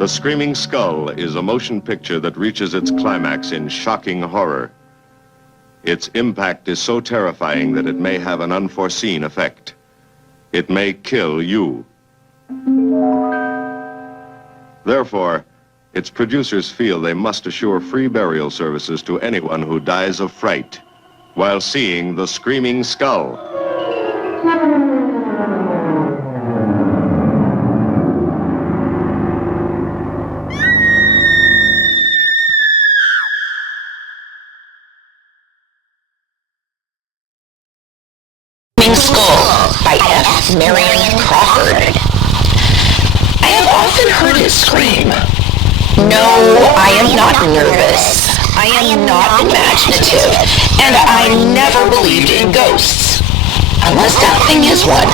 The Screaming Skull is a motion picture that reaches its climax in shocking horror. Its impact is so terrifying that it may have an unforeseen effect. It may kill you. Therefore, its producers feel they must assure free burial services to anyone who dies of fright while seeing The Screaming Skull. Skull by F. Marion Crawford. I have often heard it scream. No, I am not nervous. I am not imaginative. And I never believed in ghosts. Unless that thing is one.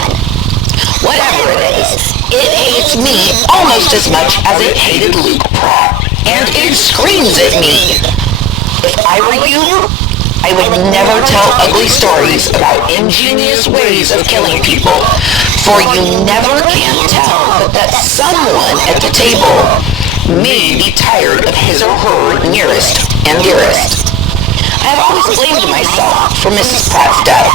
Whatever it is, it hates me almost as much as it hated Luke Pratt. And it screams at me. If I were you, I would never tell ugly stories about ingenious ways of killing people, for you never can tell that someone at the table may be tired of his or her nearest and dearest. I have always blamed myself for Mrs. Pratt's death,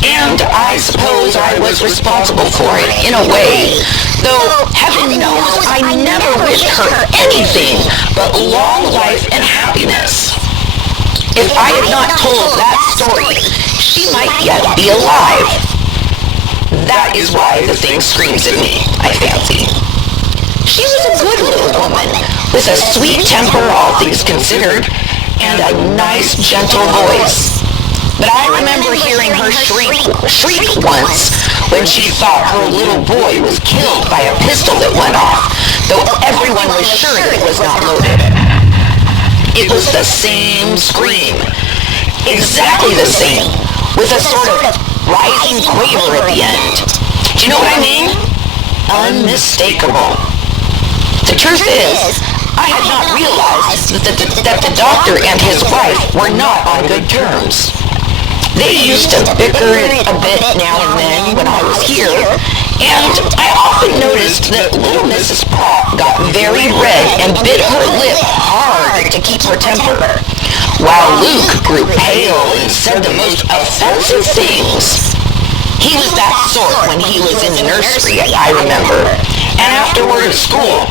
and I suppose I was responsible for it in a way, though heaven knows I never wished her anything but long life and happiness. If I had not told that story, she might yet be alive. That is why the thing screams at me, I fancy. She was a good little woman, with a sweet temper, all things considered, and a nice, gentle voice. But I remember hearing her shriek once when she thought her little boy was killed by a pistol that went off, though everyone was sure that it was not loaded. It was the same scream, exactly the same, with a sort of rising quaver at the end. Do you know what I mean? Unmistakable. The truth is, I had not realized that the doctor and his wife were not on good terms. They used to bicker a bit now and then when I was here, and I often noticed that little Mrs. Pratt got very red and bit her lip hard to keep her temper, while Luke grew pale and said the most offensive things. He was that sort when he was in the nursery, I remember, and afterward at school.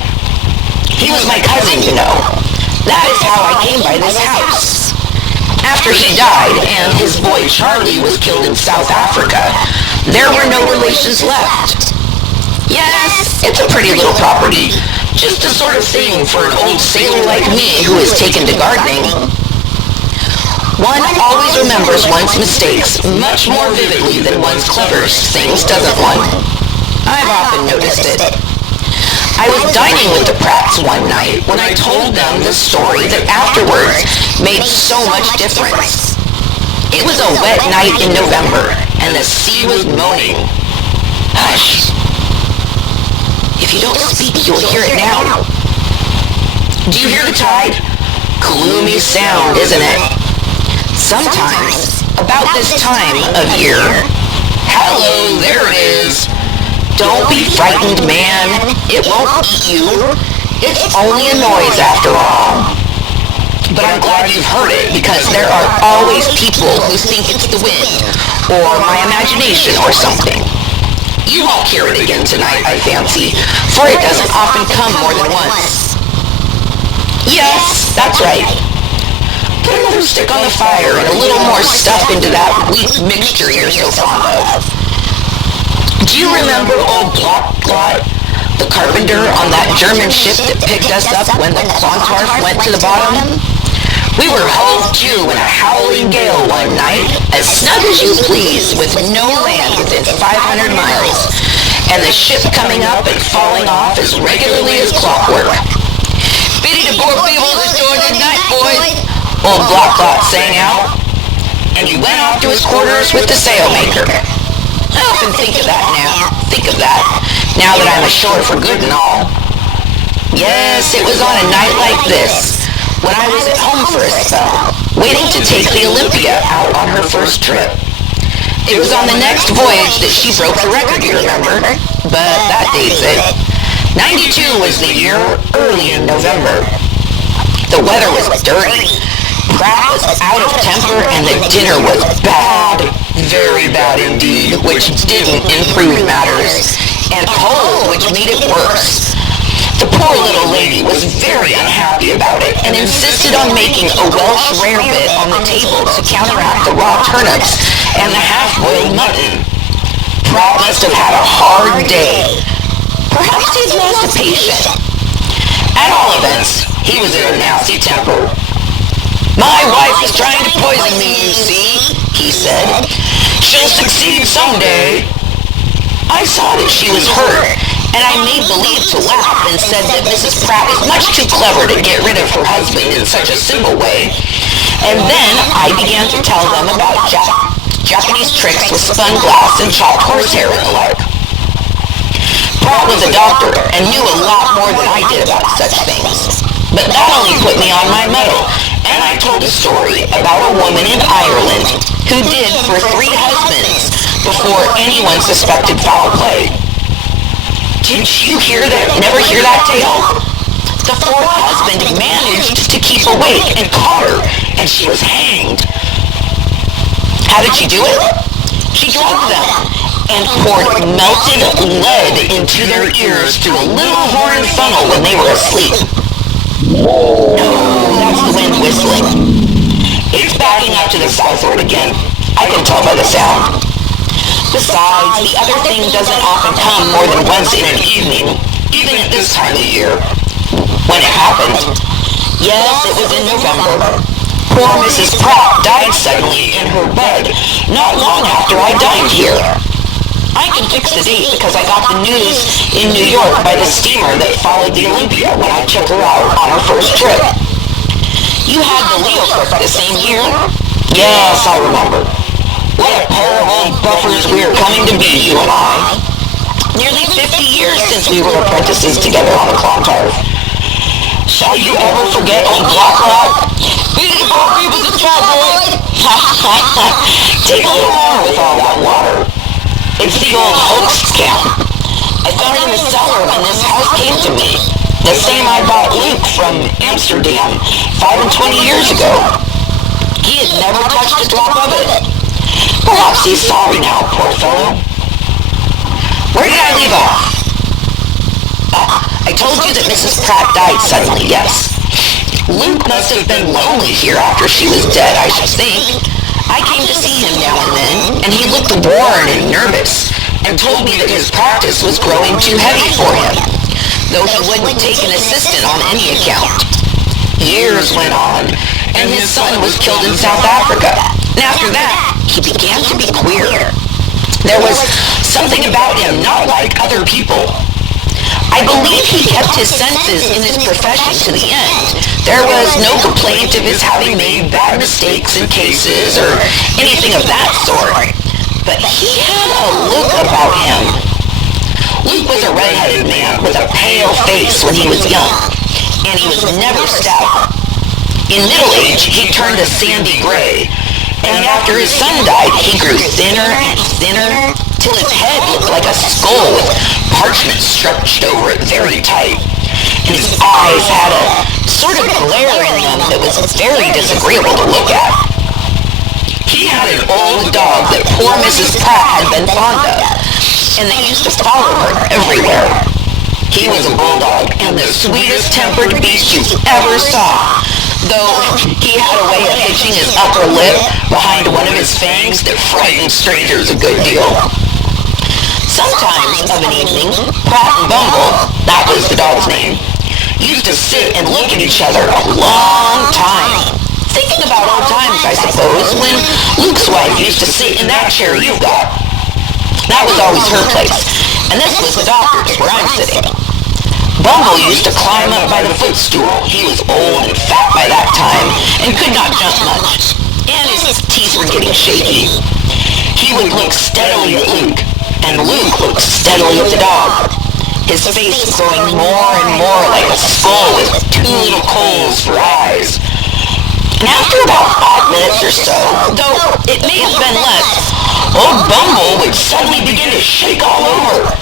He was my cousin, you know. That is how I came by this house. After he died and his boy Charlie was killed in South Africa, there were no relations left. Yes, it's a pretty little property, just the sort of thing for an old sailor like me who is taken to gardening. One always remembers one's mistakes much more vividly than one's cleverest things, doesn't one? I've often noticed it. I was dining with the Pratts one night when I told them the story that afterwards made so much difference. It was a wet night in November, and the sea was moaning. Hush. If you don't speak, you'll hear it now. Do you hear the tide? Gloomy sound, isn't it? Sometimes, about this time of year. Hello, there it is. Don't be frightened, man. It won't eat you. It's only a noise after all. But I'm glad you've heard it, because there are always people who think it's the wind, or my imagination or something. You won't hear it again tonight, I fancy, for it doesn't often come more than once. Yes, that's right. Put another stick on the fire and a little more stuff into that weak mixture you're so fond of. Do you remember old Block, the carpenter on that German ship that picked us up when the Clontarf went to the bottom? We were hove to in a howling gale one night, as snug as you please, with no land within 500 miles, and the ship coming up and falling off as regularly as clockwork. Pity the poor people this shore tonight, boys, old Block sang out, and he went off to his quarters with the sailmaker. I often think of that, now that I'm ashore for good and all. Yes, it was on a night like this, when I was at home for a spell, waiting to take the Olympia out on her first trip. It was on the next voyage that she broke the record, you remember? But that dates it. '92 was the year early in November. The weather was dirty. Pratt was out of temper and the dinner was bad, very bad indeed, which didn't improve matters, and cold, which made it worse. The poor little lady was very unhappy about it and insisted on making a Welsh rarebit on the table to counteract the raw turnips and the half-boiled mutton. Pratt must have had a hard day. Perhaps he'd lost a patient. At all events, he was in a nasty temper. "My wife is trying to poison me, you see," he said. "She'll succeed someday." I saw that she was hurt, and I made believe to laugh and said that Mrs. Pratt was much too clever to get rid of her husband in such a simple way. And then I began to tell them about Japanese tricks with spun glass and chopped horsehair and the like. Pratt was a doctor and knew a lot more than I did about such things. But that only put me on my mettle, and I told a story about a woman in Ireland who did for 3 husbands before anyone suspected foul play. Didn't you never hear that tale? The 4th husband managed to keep awake and caught her, and she was hanged. How did she do it? She drugged them and poured melted lead into their ears through a little horn funnel when they were asleep. No, that's the wind whistling. It's backing up to the southward again. I can tell by the sound. Besides, the other thing doesn't often come more than once in an evening, even at this time of year. When it happened, yes, it was in November. Poor Mrs. Pratt died suddenly in her bed not long after I dined here. I can fix the date because I got the news in New York by the steamer that followed the Olympia when I took her out on her first trip. You had the Leo trip the same year? Yes, I remember. What a pair of old buffers we are coming to be, you and I. Nearly 50 years since we were apprentices together on the Clontarf. Shall you ever forget old Blackrock? He was a cowboy. Take a little more with all that water. It's the old hoax scam. I found it in the cellar when this house came to me. The same I bought Luke from Amsterdam 5 and 20 years ago. He had never touched a drop of it. Perhaps he's sorry now, poor fellow. Where did I leave off? I told you that Mrs. Pratt died suddenly, yes. Luke must have been lonely here after she was dead, I should think. I came to see him now and then, and he looked worn and nervous, and told me that his practice was growing too heavy for him, though he wouldn't take an assistant on any account. Years went on, and his son was killed in South Africa, and after that, he began to be queer. There was something about him not like other people. I believe he kept his senses in his profession to the end. There was no complaint of his having made bad mistakes in cases or anything of that sort. But he had a look about him. Luke was a red-headed man with a pale face when he was young, and he was never stout. In middle age, he turned a sandy gray, and after his son died, he grew thinner and thinner, till his head looked like a skull with parchment stretched over it very tight, and his eyes had a sort of glare in them that was very disagreeable to look at. He had an old dog that poor Mrs. Pratt had been fond of, and that used to follow her everywhere. He was a bulldog, and the sweetest-tempered beast you ever saw, though he had a way of hitching his upper lip behind one of his fangs that frightened strangers a good deal. Sometimes of an evening, Pratt and Bumble, that was the dog's name, used to sit and look at each other a long time. Thinking about old times, I suppose, when Luke's wife used to sit in that chair you've got. That was always her place, and this was the doctor's where I'm sitting. Bumble used to climb up by the footstool. He was old and fat by that time, and could not jump much, and his teeth were getting shaky. He would look steadily at Luke, and Luke looked steadily at the dog, his face growing more and more like a skull with 2 little coals for eyes. And after about 5 minutes or so, though it may have been less, old Bumble would suddenly begin to shake all over.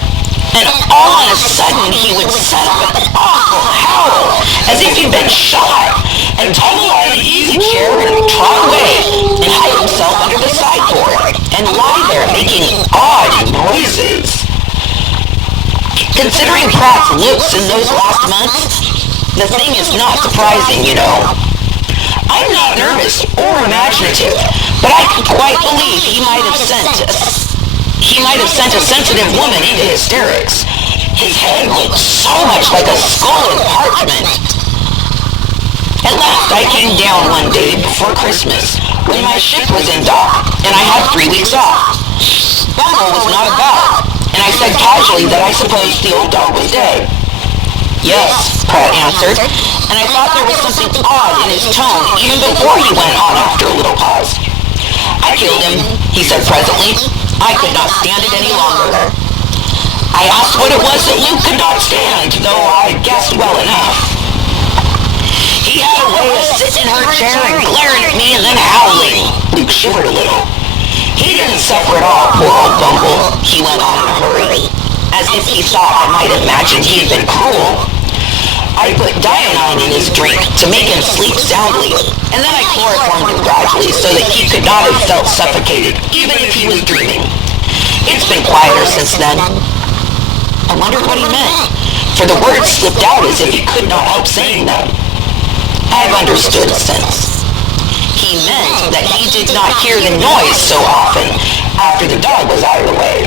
and all on a sudden he would set up an awful howl, as if he'd been shot, and tumble out of the easy chair and trot away, and hide himself under the sideboard, and lie there making odd noises. Considering Pratt's looks in those last months, the thing is not surprising, you know. I'm not nervous or imaginative, but I can quite believe he might have sent a sensitive woman into hysterics. His head looked so much like a skull of parchment. At last I came down one day before Christmas, when my ship was in dock, and I had 3 weeks off. Bumble was not about, and I said casually that I supposed the old dog was dead. Yes, Pratt answered, and I thought there was something odd in his tone even before he went on after a little pause. I killed him, he said presently. I could not stand it any longer. I asked what it was that Luke could not stand, though I guessed well enough. He had a way of sitting in her chair and glaring at me and then howling. Luke shivered a little. He didn't suffer at all, poor old Bumble, he went on in a hurry, as if he thought I might imagine he had been cruel. I put Dionine in his drink to make him sleep soundly, and then I chloroformed him gradually so that he could not have felt suffocated, even if he was dreaming. It's been quieter since then. I wondered what he meant, for the words slipped out as if he could not help saying them. I've understood since. He meant that he did not hear the noise so often after the dog was out of the way.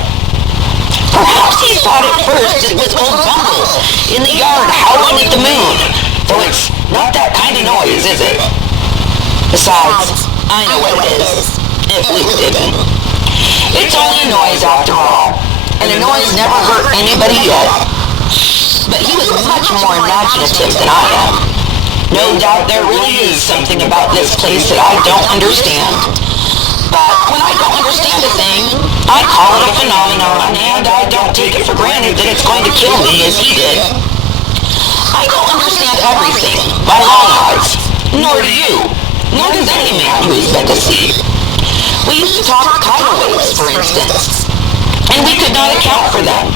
Perhaps he thought at first it was old Bumble in the yard howling at the moon, though it's not that kind of noise, is it? Besides, I know what it is, if Luke didn't. It's only a noise after all, and a noise never hurt anybody yet. But he was much more imaginative than I am. No doubt there really is something about this place that I don't understand. But when I don't understand a thing, I call it a phenomenon, and I don't take it for granted that it's going to kill me as he did. I don't understand everything, by long odds, nor do you, nor does any man who has been to sea. We used to talk tidal waves, for instance, and we could not account for them.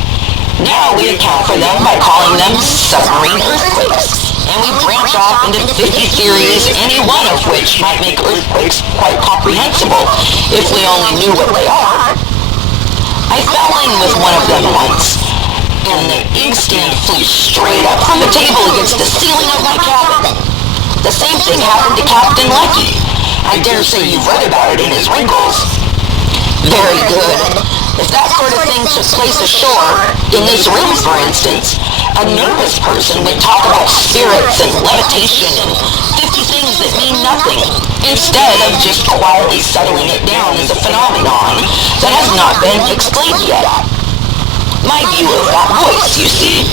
Now we account for them by calling them submarine earthquakes. And we branch off into 50 theories, any one of which might make earthquakes quite comprehensible if we only knew what they are. I fell in with one of them once, and the inkstand flew straight up from the table against the ceiling of my cabin. The same thing happened to Captain Lucky. I dare say you've read about it in his wrinkles. Very good. If that sort of thing took place ashore, in this room for instance, a nervous person would talk about spirits and levitation and 50 things that mean nothing, instead of just quietly settling it down as a phenomenon that has not been explained yet. My view of that voice, you see.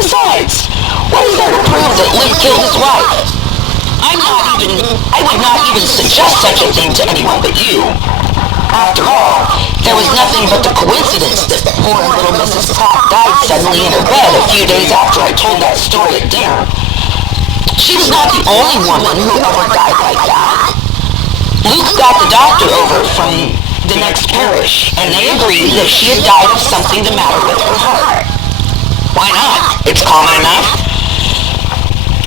Besides, what is there to prove that Luke killed his wife? I would not even suggest such a thing to anyone but you. After all, there was nothing but the coincidence that poor little Mrs. Pratt died suddenly in her bed a few days after I told that story at dinner. She was not the only woman who ever died like that. Luke got the doctor over from the next parish, and they agreed that she had died of something the matter with her heart. Why not? It's common enough.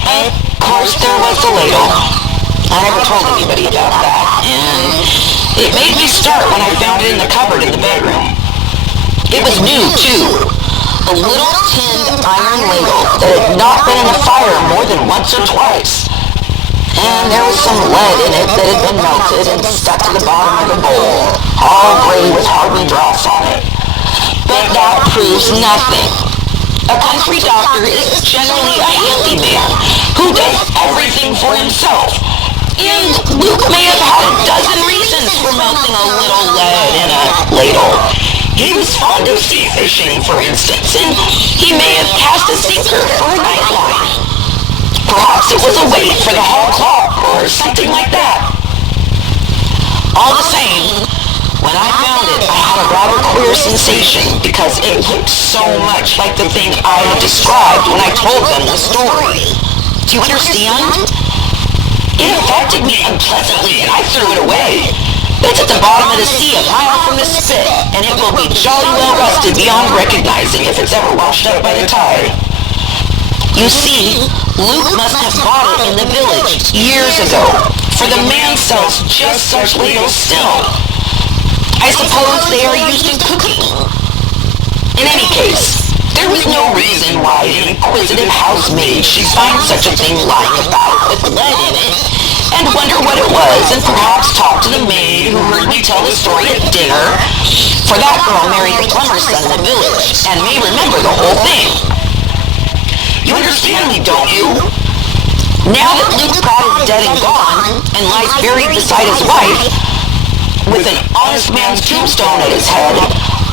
Of course, there was the ladle. I never told anybody about that, and it made me start when I found it in the cupboard in the bedroom. It was new, too. A little tinned iron ladle that had not been in the fire more than once or twice. And there was some lead in it that had been melted and stuck to the bottom of the bowl, all gray with hardened dross on it. But that proves nothing. A country doctor is generally a handyman who does everything for himself. And Luke may have had a dozen reasons for melting a little lead in a ladle. He was fond of sea fishing, for instance, and he may have cast a sinker for a night line. Perhaps it was a weight for the hall clock or something like that. All the same, when I found it, I had a rather queer sensation because it looked so much like the thing I had described when I told them the story. Do you understand? It affected me unpleasantly, and I threw it away. It's at the bottom of the sea, a mile from the the spit, and it will be jolly well rusted beyond recognizing if it's ever washed up by the tide. You see, Luke must have bought it in the village years ago, for the man sells just such ladles still. I suppose they are used in cooking. In any case, there was no reason why an inquisitive housemaid should find such a thing lying about with lead in it, and wonder what it was, and perhaps talk to the maid who heard me tell the story at dinner, for that girl married the plumber's son in the village, and may remember the whole thing. You understand me, don't you? Now that Luke Pratt is dead and gone, and lies buried beside his wife, with an honest man's tombstone at his head,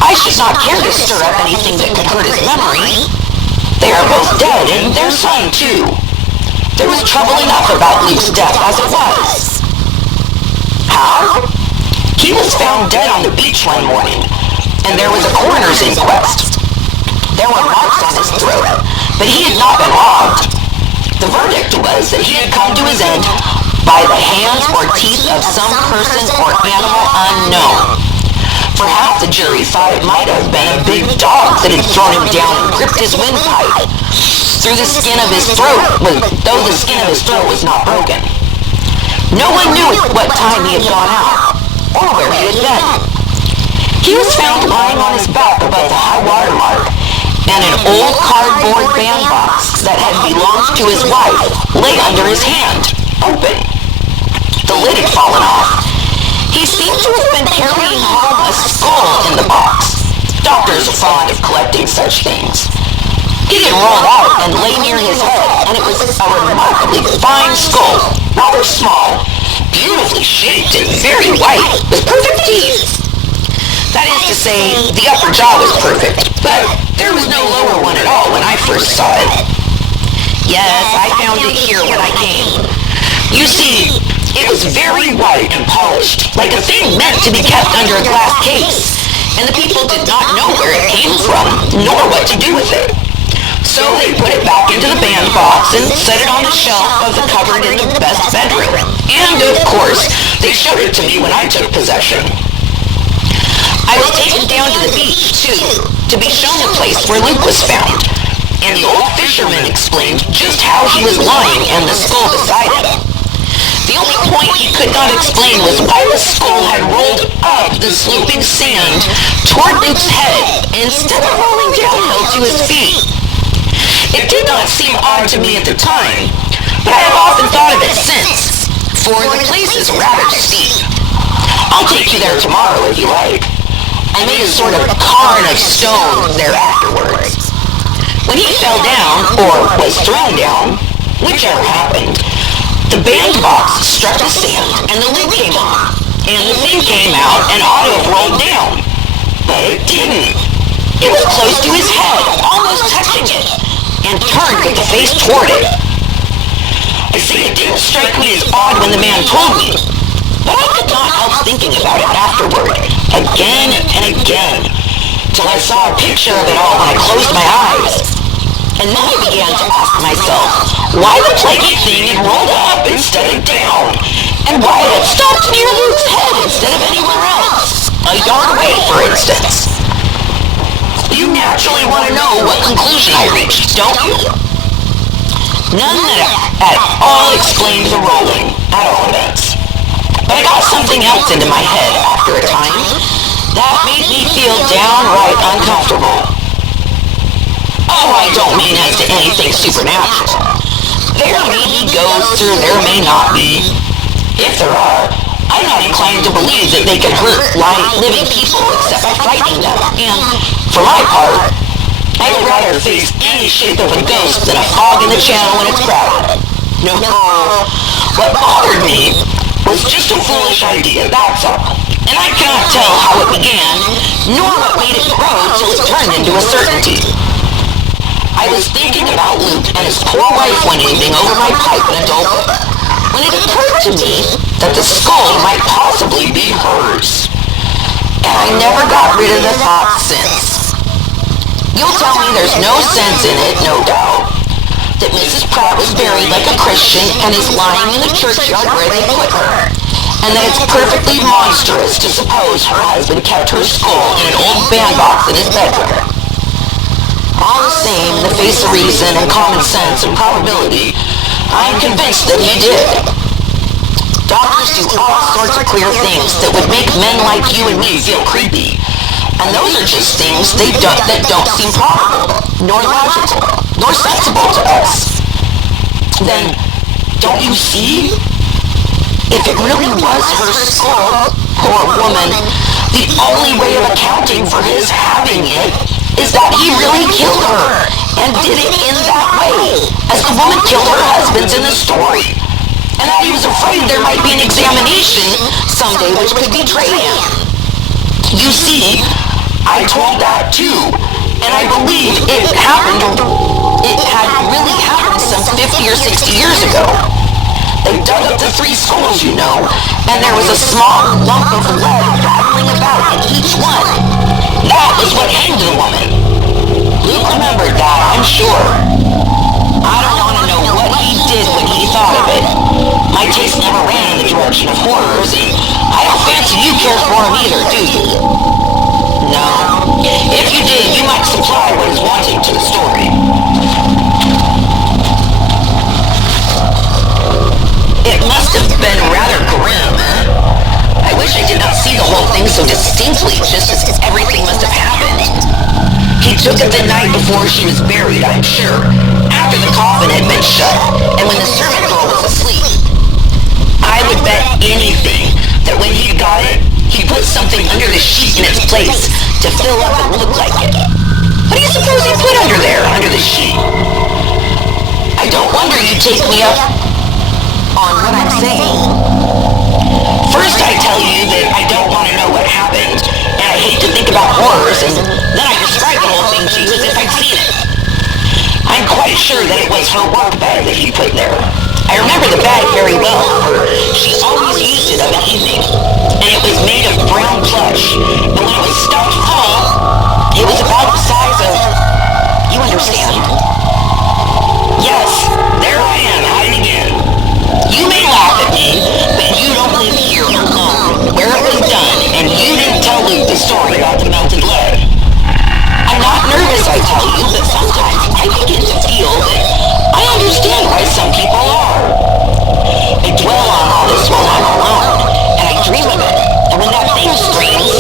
I should not care to stir up anything that could hurt his memory. They are both dead, and their son, too. There was trouble enough about Luke's death as it was. How? He was found dead on the beach one morning, and there was a coroner's inquest. There were marks on his throat, but he had not been robbed. The verdict was that he had come to his end by the hands or teeth of some person or animal unknown. Perhaps the jury thought it might have been a big dog that had thrown him down and gripped his windpipe through the skin of his throat, though the skin of his throat was not broken. No one knew at what time he had gone out, or where he had been. He was found lying on his back above the high water mark, and an old cardboard bandbox that had belonged to his wife lay under his hand, open. The lid had fallen off. He seemed to have been carrying home a skull in the box. Doctors are fond of collecting such things. He had rolled out and lay near his head, and it was a remarkably fine skull, rather small, beautifully shaped and very white, with perfect teeth. That is to say, the upper jaw was perfect, but there was no lower one at all when I first saw it. Yes, I found it here when I came. You see, it was very white and polished, like a thing meant to be kept under a glass case, and the people did not know where it came from, nor what to do with it. So they put it back into the bandbox and set it on the shelf of the cupboard in the best bedroom. And, of course, they showed it to me when I took possession. I was taken down to the beach, too, to be shown the place where Luke was found. And the old fisherman explained just how he was lying and the skull beside him. The only point he could not explain was why the skull had rolled up the sloping sand toward Luke's head instead of rolling downhill to his feet. It did not seem odd to me at the time, but I have often thought of it since, for the place is rather steep. I'll take you there tomorrow if you like. I made a sort of cairn of stone there afterwards. When he fell down, or was thrown down, whichever happened, the bandbox struck the sand and the lid came off, and the thing came out and ought to have rolled down. But it didn't. It was close to his head, almost touching it, and turned with the face toward it. I say it didn't strike me as odd when the man told me, but I could not help thinking about it afterward, again and again, till I saw a picture of it all when I closed my eyes. And then I began to ask myself why the plaguey thing had rolled up instead of down, and why it had stopped near Luke's head instead of anywhere else, a yard away, for instance. You naturally want to know what conclusion I reached, don't you? None that at all explained the rolling, at all events. But I got something else into my head after a time that made me feel downright uncomfortable. Oh, I don't mean as to anything supernatural. There may be ghosts or there may not be. If there are, I'm not inclined to believe that they can hurt living people except by frightening them. And, for my part, I would rather face any shape of a ghost than a fog in the channel when it's crowded. No, what bothered me was just a foolish idea, that's all. And I cannot tell how it began, nor what made it grow till it turned into a certainty. I was thinking about Luke and his poor wife one evening over my pipe in a dull book, when it occurred to me that the skull might possibly be hers. And I never got rid of the thought since. You'll tell me there's no sense in it, no doubt, that Mrs. Pratt was buried like a Christian and is lying in the churchyard where they put her, and that it's perfectly monstrous to suppose her husband kept her skull in an old bandbox in his bedroom. All the same, in the face of reason and common sense and probability, I am convinced that he did. Doctors do all sorts of queer things that would make men like you and me feel creepy. And those are just things that don't seem probable, nor logical, nor sensible to us. Then, don't you see? If it really was her skull, poor woman, the only way of accounting for his having it is that he really killed her, and did it in that way, as the woman killed her husbands in the story, and that he was afraid there might be an examination someday which could betray him. You see, I told that too, and I believe it had really happened some 50 or 60 years ago. They dug up the 3 skulls, you know, and there was a small lump of lead rattling about in each one. That was what hanged the woman. Luke remembered that, I'm sure. I don't want to know what he did when he thought of it. My taste never ran in the direction of horrors, and I don't fancy you care for him either, do you? No. If you did, you might supply what is wanting to the story. It must have been rather grim. I wish I did not see the whole thing so distinctly, just as everything must have happened. He took it the night before she was buried, I'm sure, after the coffin had been shut, and when the servant girl was asleep. I would bet anything that when he got it, he put something under the sheet in its place to fill up and look like it. What do you suppose he put under there, under the sheet? I don't wonder you take me up on what I'm saying. First I tell you that I don't want to know what happened, and I hate to think about horrors, and then I describe the whole thing to you as if I'd seen it. I'm quite sure that it was her work bag that he put there. I remember the bag very well, for she always used it of an evening, and it was made of brown plush, and when it was stuffed full, it was about the size of... You understand? Yes, there I am, hiding in. You may laugh at me, but you don't live here alone, where it was done, and you didn't tell Luke the story about the melted lead. I'm not nervous, I tell you, but sometimes I begin to feel that I understand why some people are. I dwell on all this while I'm alone, and I dream of it, and when that thing screams,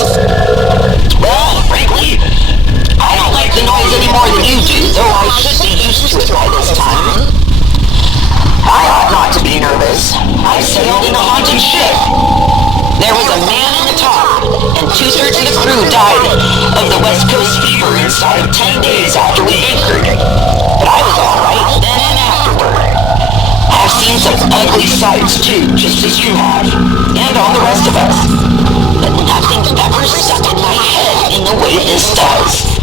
well, frankly, I don't like the noise any more than you do, though I should be used to it by this time. I ought not to be nervous. I sailed in a haunted ship. There was a man in the top, and 2/3 of the crew died of the West Coast fever inside of 10 days after we anchored. But I was all right then and afterward. I've seen some ugly sights too, just as you have, and all the rest of us. But nothing ever stuck in my head in the way this does.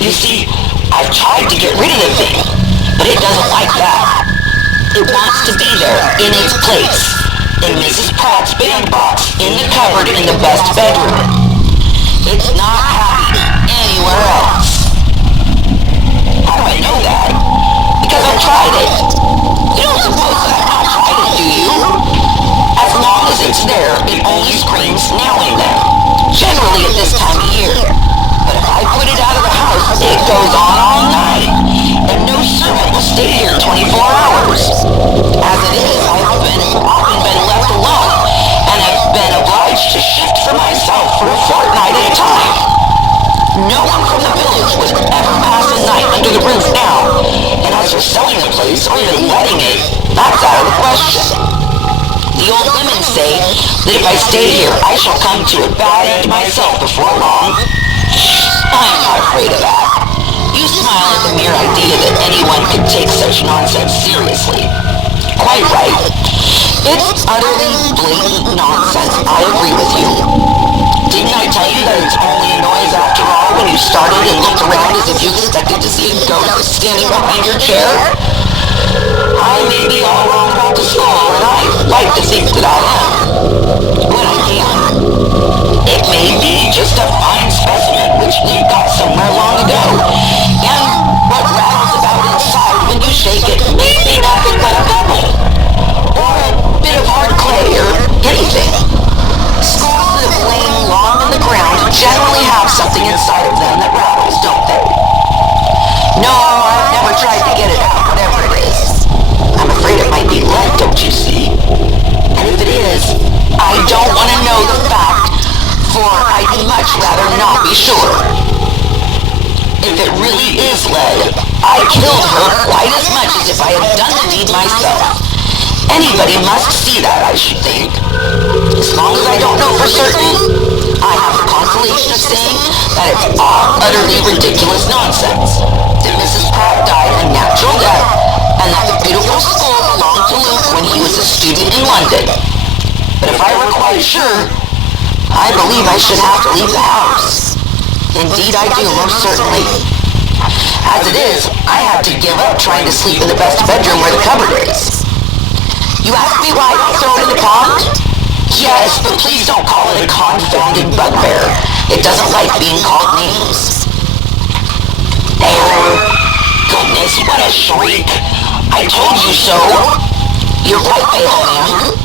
You see, I've tried to get rid of the thing, but it doesn't like that. It wants to be there, in its place, in Mrs. Pratt's bandbox, in the cupboard in the best bedroom. It's not happy anywhere else. How do I know that? Because I've tried it. You don't suppose that I've not tried it, do you? As long as it's there, it only screams now and then, generally at this time of year. But if I put it out of the house, it goes on all night, and no servant will stay here 24 hours. As it is, I've often been left alone, and have been obliged to shift for myself for a fortnight at a time. No one from the village would ever pass a night under the roof now, and as for selling the place or even letting it, that's out of the question. The old women say that if I stay here, I shall come to a bad end myself before long. I'm not afraid of that. You smile at the mere idea that anyone could take such nonsense seriously. Quite right. It's utterly blatant nonsense, I agree with you. Didn't I tell you that it's only a noise after all when you started and looked around as if you expected to see a ghost standing behind your chair? I may be all wrong about the skull, and I like to think that I am. When I can. It may be just a fine specimen which you got somewhere long ago, and what rattles about inside when you shake it may be nothing but a pebble, or a bit of hard clay, or anything. Schools that have lain long on the ground generally have something inside of them that rattles, don't they? No, I've never tried to get it out, whatever it is. I'm afraid it might be lead, don't you see? And if it is, I don't want to know the fact, for I'd much rather not be sure. If it really is lead, I killed her quite as much as if I had done the deed myself. Anybody must see that, I should think. As long as I don't know for certain, I have the consolation of saying that it's all utterly ridiculous nonsense. That Mrs. Pratt died a natural death, and that the beautiful skull belonged to Luke when he was a student in London. But if I were quite sure, I believe I should have to leave the house. Indeed I do, most certainly. As it is, I have to give up trying to sleep in the best bedroom where the cupboard is. You ask me why I don't throw it in the pond? Yes, but please don't call it a confounded bugbear. It doesn't like being called names. Oh, goodness, what a shriek. I told you so. You're quite pale, ma'am.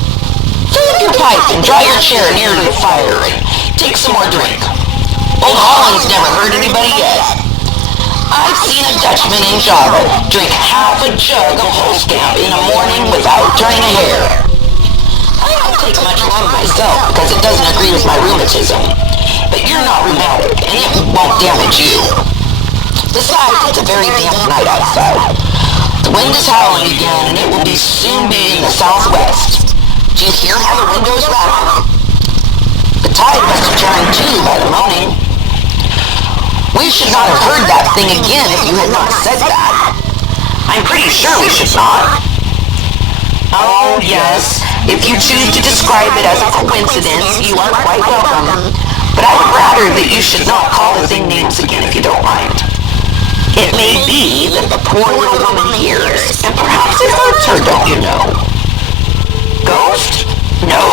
Fill up your pipe and draw your chair near to the fire and take some more drink. Old Holland's never hurt anybody yet. I've seen a Dutchman in Java drink half a jug of Holskamp in a morning without turning a hair. I don't take much rum myself because it doesn't agree with my rheumatism. But you're not rheumatic, and it won't damage you. Besides, it's a very damp night outside. The wind is howling again, and it will soon be in the southwest. Do you hear how the windows rattle? The tide must have turned too by the moaning. We should not have heard that thing again if you had not said that. I'm pretty sure we should not. Oh, yes, if you choose to describe it as a coincidence, you are quite welcome. But I would rather that you should not call the thing names again if you don't mind. It may be that the poor little woman hears, and perhaps it hurts her, don't you know? Ghost? No,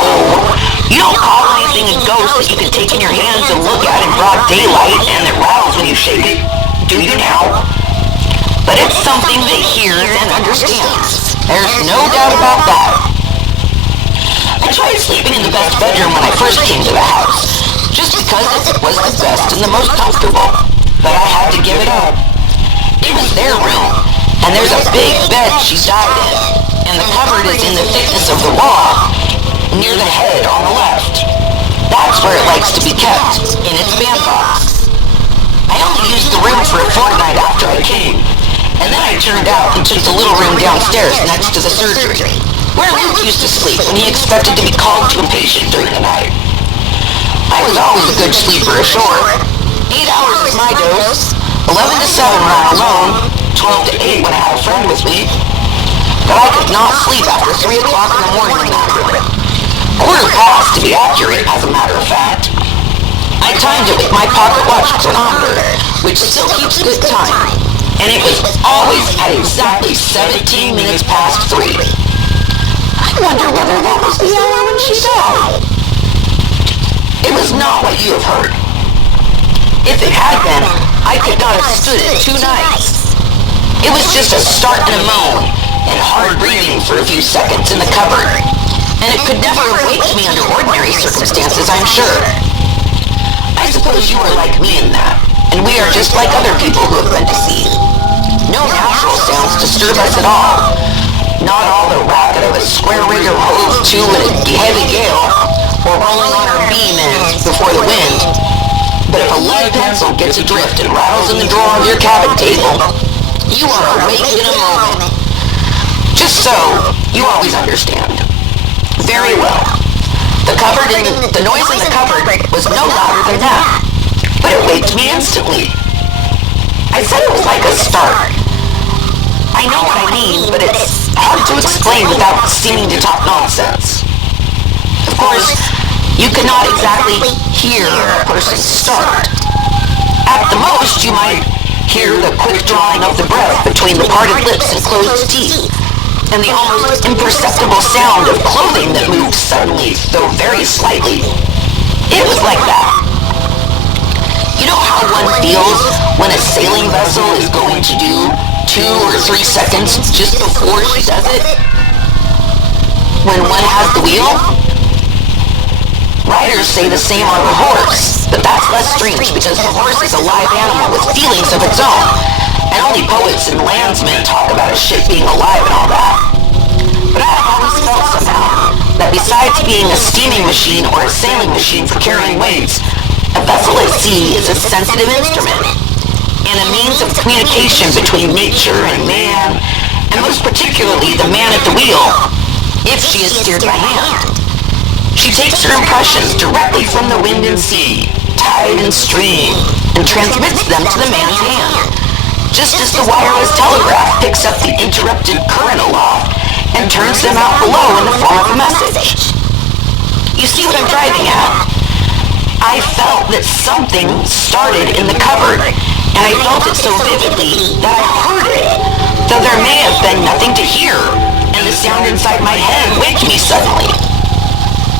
you don't call anything a ghost that you can take in your hands and look at in broad daylight and that rattles when you shake it, do you now? But it's something that hears and understands. There's no doubt about that. I tried sleeping in the best bedroom when I first came to the house, just because it was the best and the most comfortable, but I had to give it up. It was their room, and there's a big bed she died in, and the cupboard is in the thickness of the wall, near the head on the left. That's where it likes to be kept, in its bandbox. I only used the room for a fortnight after I came, and then I turned out and took the little room downstairs next to the surgery, where Luke used to sleep when he expected to be called to a patient during the night. I was always a good sleeper ashore. 8 hours is my dose, 11 to 7 when I'm alone, 12 to 8 when I have a friend with me. But I could not sleep after 3 o'clock in the morning in that room. Quarter past, to be accurate, as a matter of fact. I timed it with my pocket watch chronometer, which still keeps good time, and it was always at exactly 17 minutes past 3. I wonder whether that was the hour when she died. It was not what you have heard. If it had been, I could not have stood it 2 nights. It was just a start and a moan, and hard breathing for a few seconds in the cupboard. And it could never have waked me under ordinary circumstances, I'm sure. I suppose you are like me in that, and we are just like other people who have been deceived. No natural sounds disturb us at all. Not all the racket of a square rigger hove to in a heavy gale, or rolling on her beam ends before the wind. But if a lead pencil gets adrift and rattles in the drawer of your cabin table, you are awake in a moment. Just so, you always understand. Very well. The noise in the cupboard was no louder than that, but it waked me instantly. I said it was like a start. I know what I mean, but it's hard to explain without seeming to talk nonsense. Of course, you cannot exactly hear a person start. At the most, you might hear the quick drawing of the breath between the parted lips and closed teeth, and the almost imperceptible sound of clothing that moved suddenly, though very slightly. It was like that. You know how one feels when a sailing vessel is going to do 2 or 3 seconds just before she does it? When one has the wheel? Writers say the same on the horse, but that's less strange because the horse is a live animal with feelings of its own, and only poets and landsmen talk about a ship being alive and all that. But I've always felt somehow that besides being a steaming machine or a sailing machine for carrying weights, a vessel at sea is a sensitive instrument and a means of communication between nature and man, and most particularly the man at the wheel, if she is steered by hand. She takes her impressions directly from the wind and sea, tide and stream, and transmits them to the man's hand, just as the wireless telegraph picks up the interrupted current aloft and turns them out below in the form of a message. You see what I'm driving at? I felt that something started in the cupboard, and I felt it so vividly that I heard it, though there may have been nothing to hear, and the sound inside my head waked me suddenly.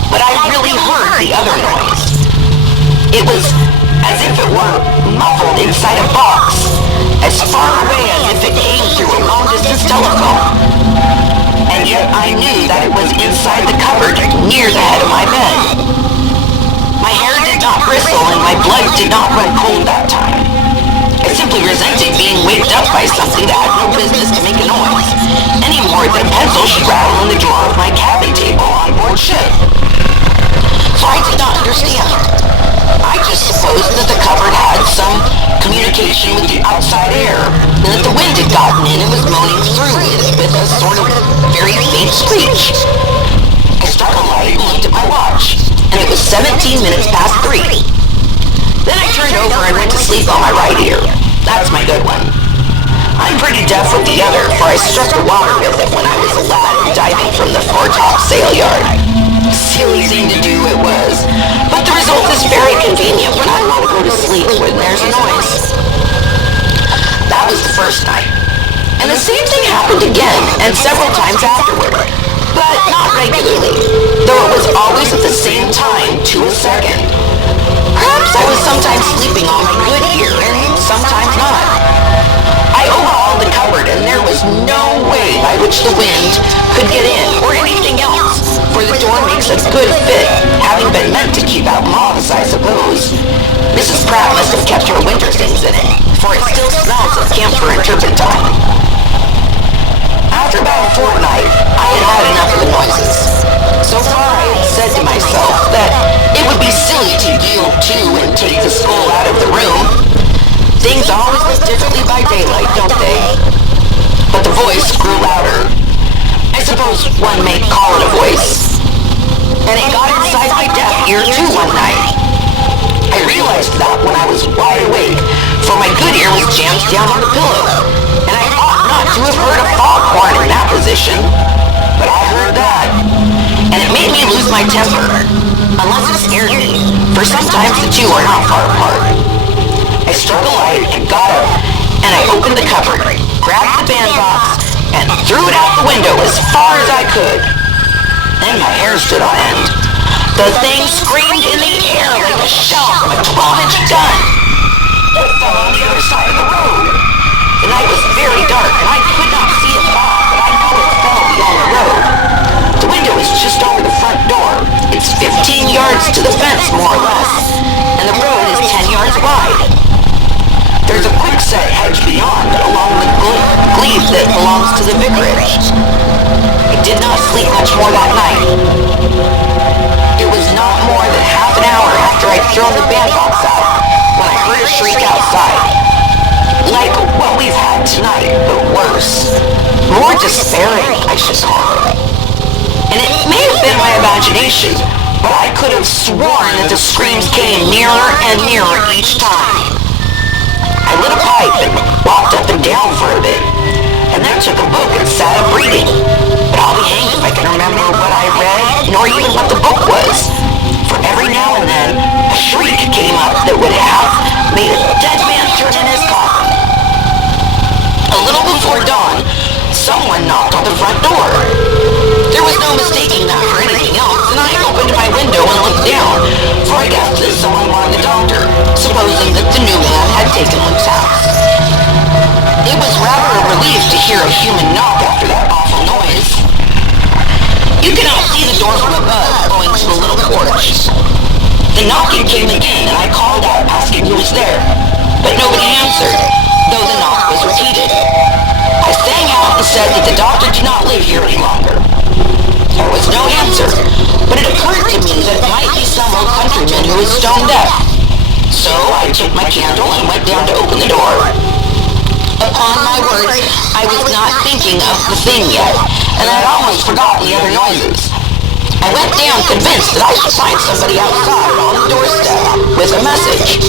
But I really heard the other noise. It was as if it were muffled inside a box, as far away as if it came through a long-distance telephone. And yet I knew that it was inside the cupboard near the head of my bed. My hair did not bristle and my blood did not run cold that time. I simply resented being waked up by something that had no business to make a noise, any more than a pencil should rattle in the drawer of my cabin table on board ship. So I did not understand. I just supposed that the cupboard had some communication with the outside air, and that the wind had gotten in and was moaning through it with a sort of very faint screech. I struck a light and looked at my watch, and it was 17 minutes past 3. Then I turned over and went to sleep on my right ear. That's my good one. I'm pretty deaf with the other, for I struck the water with it when I was a lad diving from the foretop sail yard. Silly thing to do it was, but the result is very convenient when I want to go to sleep when there's a noise. That was the first night. And the same thing happened again, and several times afterward, but not regularly, though it was always at the same time to a second. Perhaps I was sometimes sleeping on my good ear, and sometimes not. I overhauled the cupboard, and there was no way by which the wind could get in, or anything else, for the door makes a good fit, having been meant to keep out moths, I suppose. Mrs. Pratt must have kept her winter things in it, for it still smells of camphor and turpentine. After about a fortnight, I had had enough of the noises. So far I had said to myself that it would be silly to yield to and take the skull out of the room. Things always look differently by daylight, don't they? But the voice grew louder. I suppose one may call it a voice. And it got inside my deaf ear too one night. I realized that when I was wide awake, for my good ear was jammed down on the pillow, and I ought not to have heard a foghorn in that position. But I heard that, and it made me lose my temper, unless it scared me, for sometimes the two are not far apart. I struck a light and got up, and I opened the cupboard, grabbed the bandbox, and threw it out the window as far as I could. Then my hair stood on end. The thing screamed in the air like a shell from a 12-inch gun. It fell on the other side of the road. The night was very dark, and I could not see it fall, but I know it fell beyond the road. The window is just over the front door. It's 15 yards to the fence, more or less, and the road is 10 yards wide. There's a quickset hedge beyond, along the glebe that belongs to the vicarage. I did not sleep much more that night. It was not more than half an hour after I'd thrown the bandbox out when I heard a shriek outside. Like what we've had tonight, but worse. More despairing, I should call it. And it may have been my imagination, but I could have sworn that the screams came nearer and nearer each time. I lit a pipe and walked up and down for a bit, and then took a book and sat up reading. But I'll be hanged if I can remember what I read, nor even what the book was. For every now and then, a shriek came up that would have made a dead man turn in his coffin. A little before dawn, someone knocked on the front door. There was no mistaking that for anything else, and I opened my window and looked down, for I guessed that someone wanted the doctor, supposing that the new man had taken Luke's house. It was rather a relief to hear a human knock after that awful noise. You cannot see the door from above, owing to the little porch, The knocking came again, and I called out asking who was there, but nobody answered, though the knock was repeated. I sang out and said that the doctor did not live here any longer. There was no answer, but it occurred to me that it might be some old countryman who was stone deaf. So I took my candle and went down to open the door. Upon my word, I was not thinking of the thing yet, and I had almost forgotten the other noises. I went down convinced that I should find somebody outside on the doorstep with a message.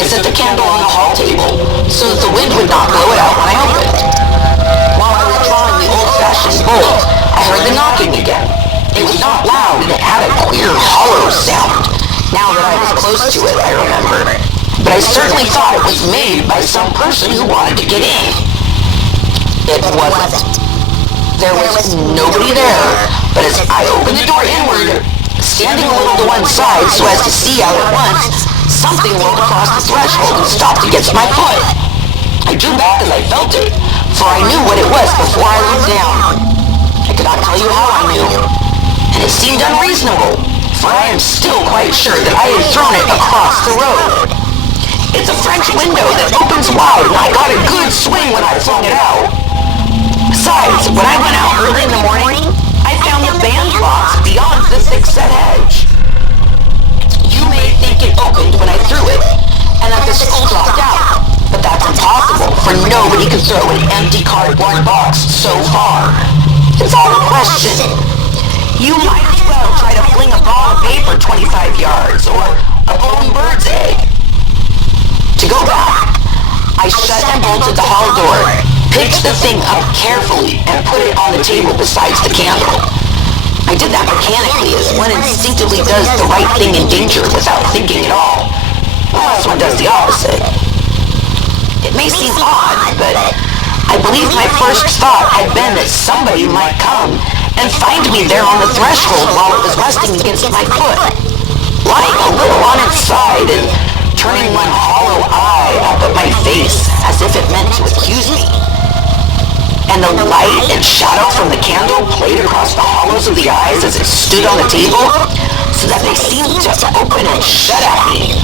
I set the candle on the hall table so that the wind would not blow it out when I opened. While I was drawing the old-fashioned bolt, I heard the knocking again. It was not loud, and it had a queer, hollow sound. Now that I was close to it, I remember. But I certainly thought it was made by some person who wanted to get in. It wasn't. There was nobody there, but as I opened the door inward, standing a little to one side so as to see out at once, something rolled across the threshold and stopped against my foot. I drew back as I felt it, for I knew what it was before I looked down. I could not tell you how I knew, and it seemed unreasonable, for I am still quite sure that I had thrown it across the road. It's a French window that opens wide, and I got a good swing when I flung it out. Besides, when I went out early in the morning, I found the bandbox beyond the thick-set hedge. You may think it opened when I threw it, and that the skull dropped out, but that's impossible, for nobody could throw an empty cardboard box so far. It's all a question. You might as well try to fling a ball of paper 25 yards, or a blown bird's egg. To go back, I shut and bolted the hall door, picked the thing up carefully, and put it on the table besides the candle. I did that mechanically, as one instinctively does the right thing in danger without thinking at all, unless one does the opposite. It may seem odd, but I believe my first thought had been that somebody might come and find me there on the threshold while it was resting against my foot, lying a little on its side and turning one hollow eye up at my face as if it meant to accuse me. And the light and shadow from the candle played across the hollows of the eyes as it stood on the table, so that they seemed to open and shut at me.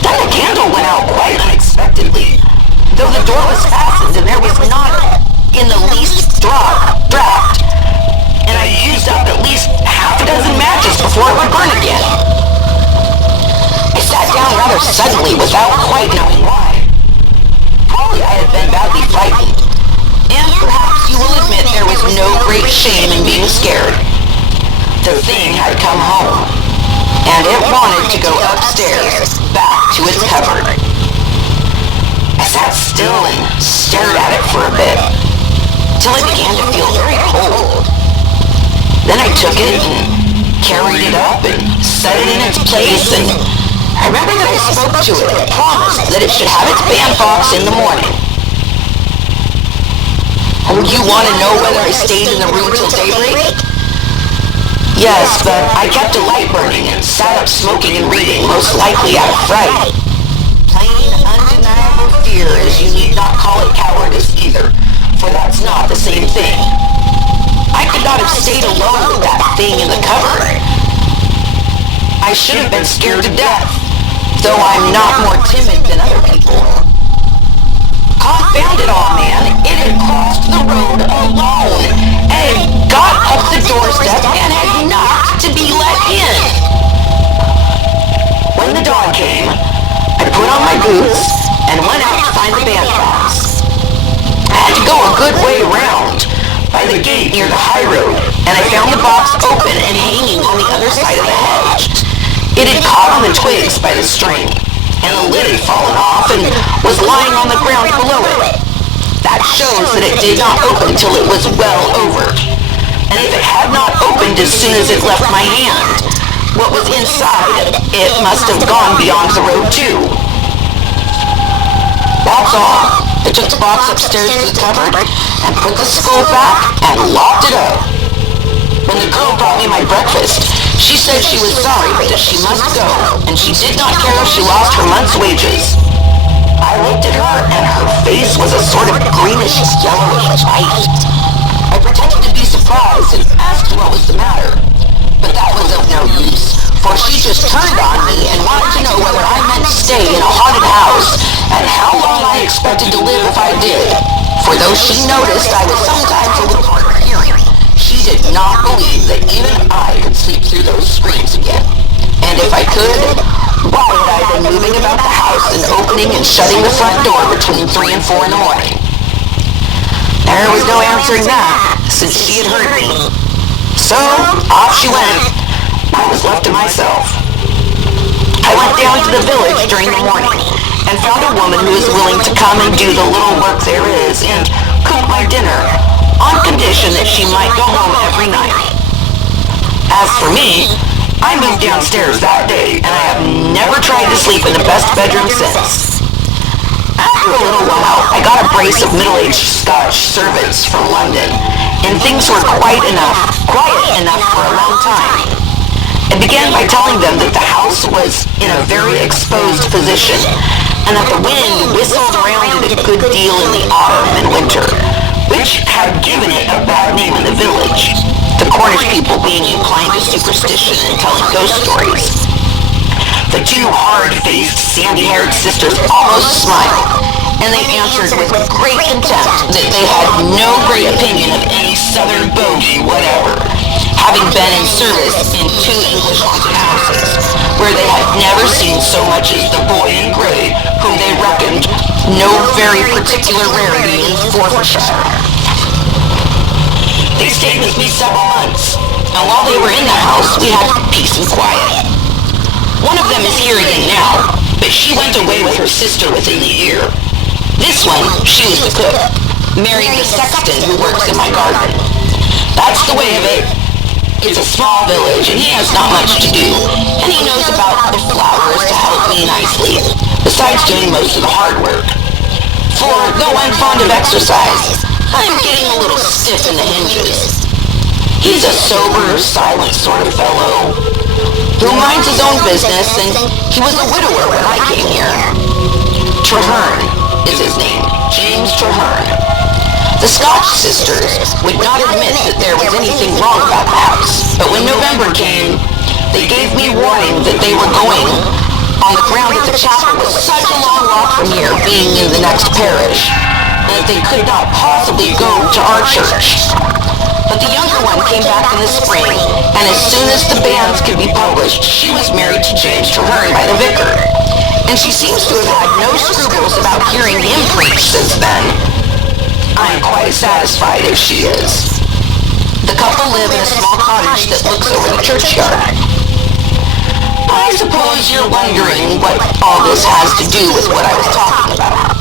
Then the candle went out quite unexpectedly, though the door was fastened and there was not in the least draft, and I used up at least half a dozen matches before it would burn again. I sat down rather suddenly without quite knowing why. Probably I had been badly frightened. And perhaps you will admit there was no great shame in being scared. The thing had come home, and it wanted to go upstairs, back to its cupboard. I sat still and stared at it for a bit, till I began to feel very cold. Then I took it and carried it up and set it in its place, and I remember that I spoke to it and promised that it should have its bandbox in the morning. Oh, you want to know whether I stayed in the room till daybreak? Yes, but I kept a light burning and sat up smoking and reading, most likely out of fright. Plain, undeniable fear, as you need not call it cowardice either, for that's not the same thing. I could not have stayed alone with that thing in the cupboard. I should have been scared to death, though I'm not more timid than other people. Confound it all, man. It had crossed the road alone, and had got up the doorstep and had knocked to be let in. When the dawn came, I put on my boots and went out to find the bandbox. I had to go a good way around by the gate near the high road, and I found the box open and hanging on the other side of the hedge. It had caught on the twigs by the string, and the lid had fallen off and was lying on the ground below it. That shows that it did not open till it was well over. And if it had not opened as soon as it left my hand, what was inside, it must have gone beyond the road too. That's all. I took the box upstairs to the cupboard and put the skull back and locked it up. When the girl brought me my breakfast, she said she was sorry, but that she must go, and she did not care if she lost her month's wages. I looked at her, and her face was a sort of greenish, yellowish white. I pretended to be surprised and asked what was the matter, but that was of no use, for she just turned on me and wanted to know whether I meant to stay in a haunted house and how long I expected to live if I did. For though she noticed I was sometimes a little hard of hearing, she did not believe that even I could sleep through those screams again. And if I could, why had I been moving about the house and opening and shutting the front door between 3 and 4 in the morning? There was no answering that, since she had heard me. So, off she went. I was left to myself. I went down to the village during the morning and found a woman who was willing to come and do the little work there is and cook my dinner, on condition that she might go home every night. As for me, I moved downstairs that day, and I have never tried to sleep in the best bedroom since. After a little while, I got a brace of middle-aged Scotch servants from London, and things were quiet enough for a long time. I began by telling them that the house was in a very exposed position, and that the wind whistled around it a good deal in the autumn and winter, which had given it a bad name in the village, the Cornish people being inclined to superstition and telling ghost stories. The two hard-faced, sandy-haired sisters almost smiled, and they answered with great contempt that they had no great opinion of any southern bogey whatever, having been in service in 2 English haunted houses, where they had never seen so much as the boy in grey, whom they reckoned no very particular rarity in Forfarshire. They stayed with me several months, and while they were in the house, we had peace and quiet. One of them is here again now, but she went away with her sister within the year. This one, she was the cook, married the sexton who works in my garden. That's the way of it. It's a small village, and he has not much to do, and he knows about the flowers to help me nicely, besides doing most of the hard work. For, though I'm fond of exercise, I'm getting a little stiff in the hinges. He's a sober, silent sort of fellow, who minds his own business, and he was a widower when I came here. Traherne is his name, James Traherne. The Scotch sisters would not admit that there was anything wrong about the house, but when November came, they gave me warning that they were going on the ground that the chapel was such a long walk from here, being in the next parish, that they could not possibly go to our church. But the younger one came back in the spring, and as soon as the banns could be published, she was married to James Traherne by the vicar. And she seems to have had no scruples about hearing him preach since then. I'm quite satisfied if she is. The couple live in a small cottage that looks over the churchyard. I suppose you're wondering what all this has to do with what I was talking about.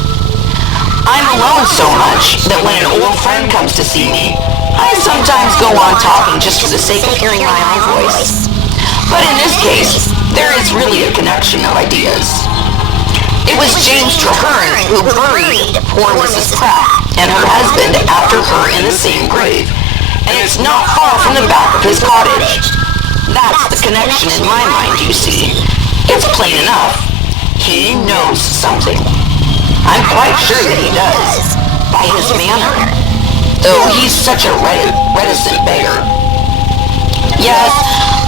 I'm alone so much that when an old friend comes to see me, I sometimes go on talking just for the sake of hearing my own voice. But in this case, there is really a connection of ideas. It was James Traherne who buried poor Mrs. Pratt and her husband after her in the same grave, and it's not far from the back of his cottage. That's the connection in my mind, you see. It's plain enough. He knows something. I'm quite sure that he does, by his manner, though he's such a reticent beggar. Yes,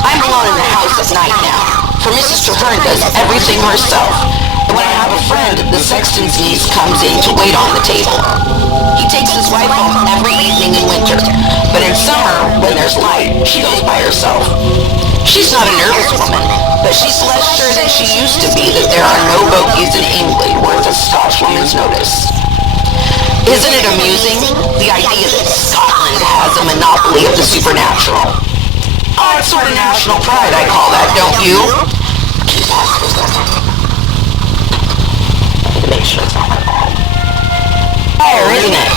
I'm alone in the house at night now, for Mrs. Traherne does everything herself, and when I have a friend, the sexton's niece comes in to wait on the table. He takes his wife home every evening in winter, but in summer, when there's light, she goes by herself. She's not a nervous woman, but she's less sure than she used to be that there are no bogies in England worth a Scotch woman's notice. Isn't it amusing, the idea that Scotland has a monopoly of the supernatural? Odd sort of national pride, I call that, don't you? Fire, isn't it?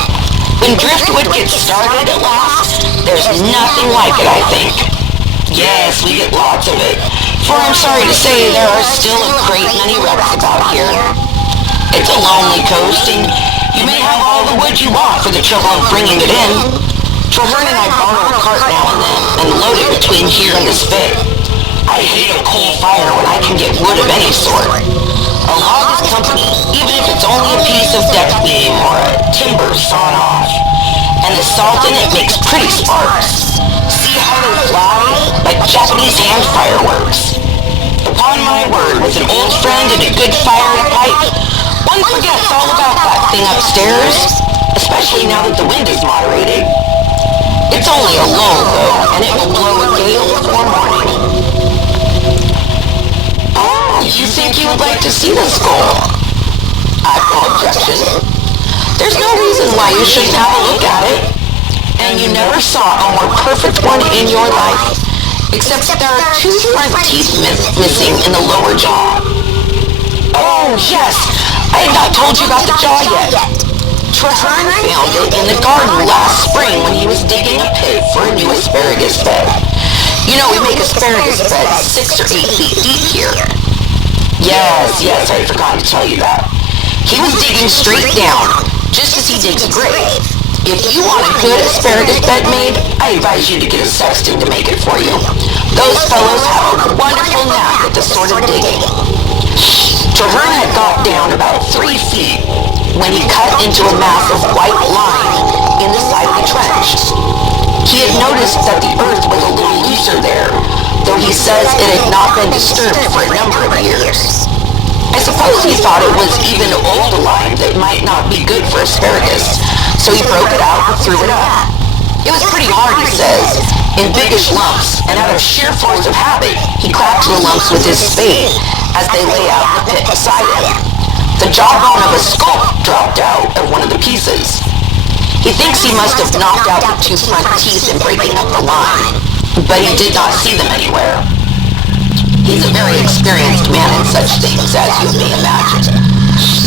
When driftwood gets started at last, there's nothing like it, I think. Yes, we get lots of it, for I'm sorry to say there are still a great many wrecks about here. It's a lonely coast, and you may have all the wood you want for the trouble of bringing it in. Traherne and I borrow a cart now and then, and load it between here and the spit. I hate a coal fire when I can get wood of any sort. A log is company, even if it's only a piece of deck beam or a timber sawn off. And the salt in it makes pretty sparks. See how they fly? Like Japanese hand fireworks. Upon my word, with an old friend and a good fire to pipe, one forgets all about that thing upstairs, especially now that the wind is moderated. It's only a lull, though, and it will blow a gale before morning. Oh, you think you would like to see the skull? I've no objection. There's no reason why you shouldn't have a look at it. And you never saw a more perfect one in your life, except that there are two front teeth missing in the lower jaw. Oh, yes, I had not told you about the jaw yet. Traherne found it in the garden last spring when he was digging a pit for a new asparagus bed. You know, we make asparagus beds 6 or 8 feet deep here. Yes, I forgot to tell you that. He was digging straight down, just as he digs a grave. If you want a good asparagus bed made, I advise you to get a sexton to make it for you. Those fellows have a wonderful knack at this sort of digging. Traherne had got down about 3 feet when he cut into a mass of white lime in the side of the trench. He had noticed that the earth was a little looser there, though he says it had not been disturbed for a number of years. I suppose he thought it was even old lime that might not be good for asparagus, so he broke it out and threw it up. It was pretty hard, he says, in biggish lumps, and out of sheer force of habit, he cracked the lumps with his spade as they lay out in the pit beside him. The jawbone of a skull dropped out of one of the pieces. He thinks he must have knocked out the 2 front teeth in breaking up the line, but he did not see them anywhere. He's a very experienced man in such things, as you may imagine,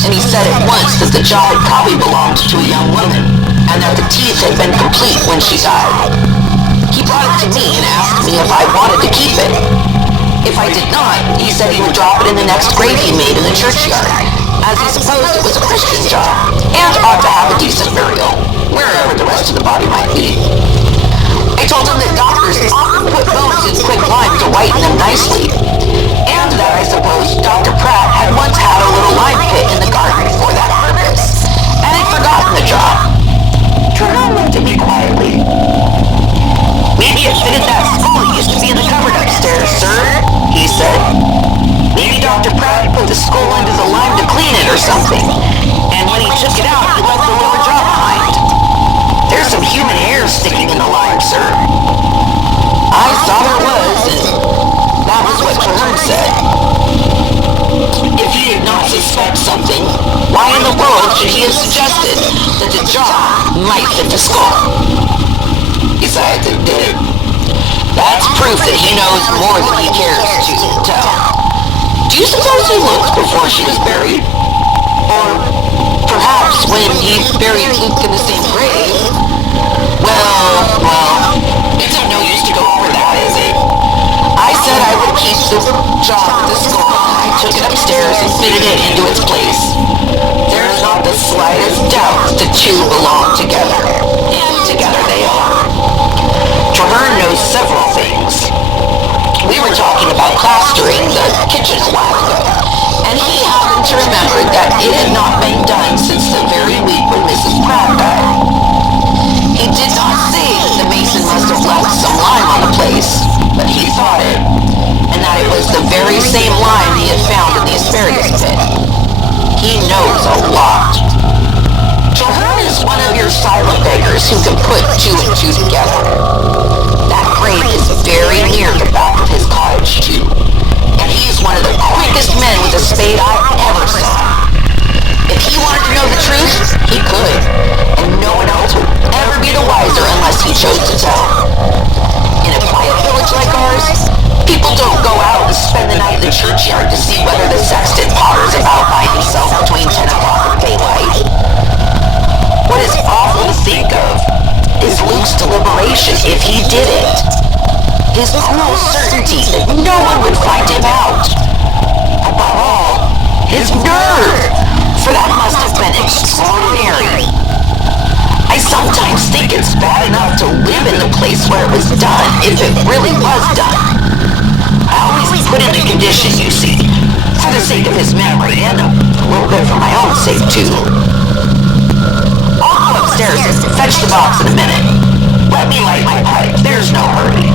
and he said at once that the jaw had probably belonged to a young woman, and that the teeth had been complete when she died. He brought it to me and asked me if I wanted to keep it. If I did not, he said he would drop it in the next grave he made in the churchyard, as he supposed it was a Christian jaw, and ought to have a decent burial, wherever the rest of the body might be. I told him that doctors often put bones in quick lime to whiten them nicely, and that I suppose Dr. Pratt had once had a little lime pit in the garden for that purpose, and had forgotten the jaw. Traherne looked at me quietly. Maybe it fitted that skull that used to be in the cupboard upstairs, sir, he said. Maybe Dr. Pratt put the skull under the lime to clean it or something, and when he took it out, he left the lower jaw behind. There's some human hair sticking in the lime, sir. I saw there was, and that was what Traherne said. If he did not suspect something, why in the world should he have suggested that the jaw might fit the skull? Besides, it did. That's proof that he knows more than he cares to tell. Do you suppose he looked before she was buried? Or perhaps when he buried Luke in the same grave? Well, it's of no use to go over that, is it? I said I would keep the jaw of the skull. I took it upstairs and fitted it into its place. There is not the slightest doubt the two belong together, and together they are. Traherne knows several things. We were talking about plastering the kitchen a while ago, and he happened to remember that it had not been done since the very week when Mrs. Pratt died. He did not say that the mason must have left some lime on the place, but he thought it, and that it was the very same lime he had found in the asparagus pit. He knows a lot. Traherne is one of your silent beggars who can put 2 and 2 together. That grave is very near the back of his cottage, too, and he is one of the quickest men with a spade I ever saw. If he wanted to know the truth, he could, and no one else would ever be the wiser unless he chose to tell. In a quiet village like ours, people don't go out and spend the night in the churchyard to see whether the sexton potters about by himself between 10 o'clock and daylight. What is awful to think of is Luke's deliberation if he did it. His cruel certainty that no one would find him out. Above all, his nerve, for that must have been extraordinary. I sometimes think it's bad enough to live in the place where it was done, if it really was done. I always put in the condition, you see, for the sake of his memory, and a little bit for my own sake, too. I'll go upstairs and fetch the box in a minute. Let me light my pipe, there's no hurry.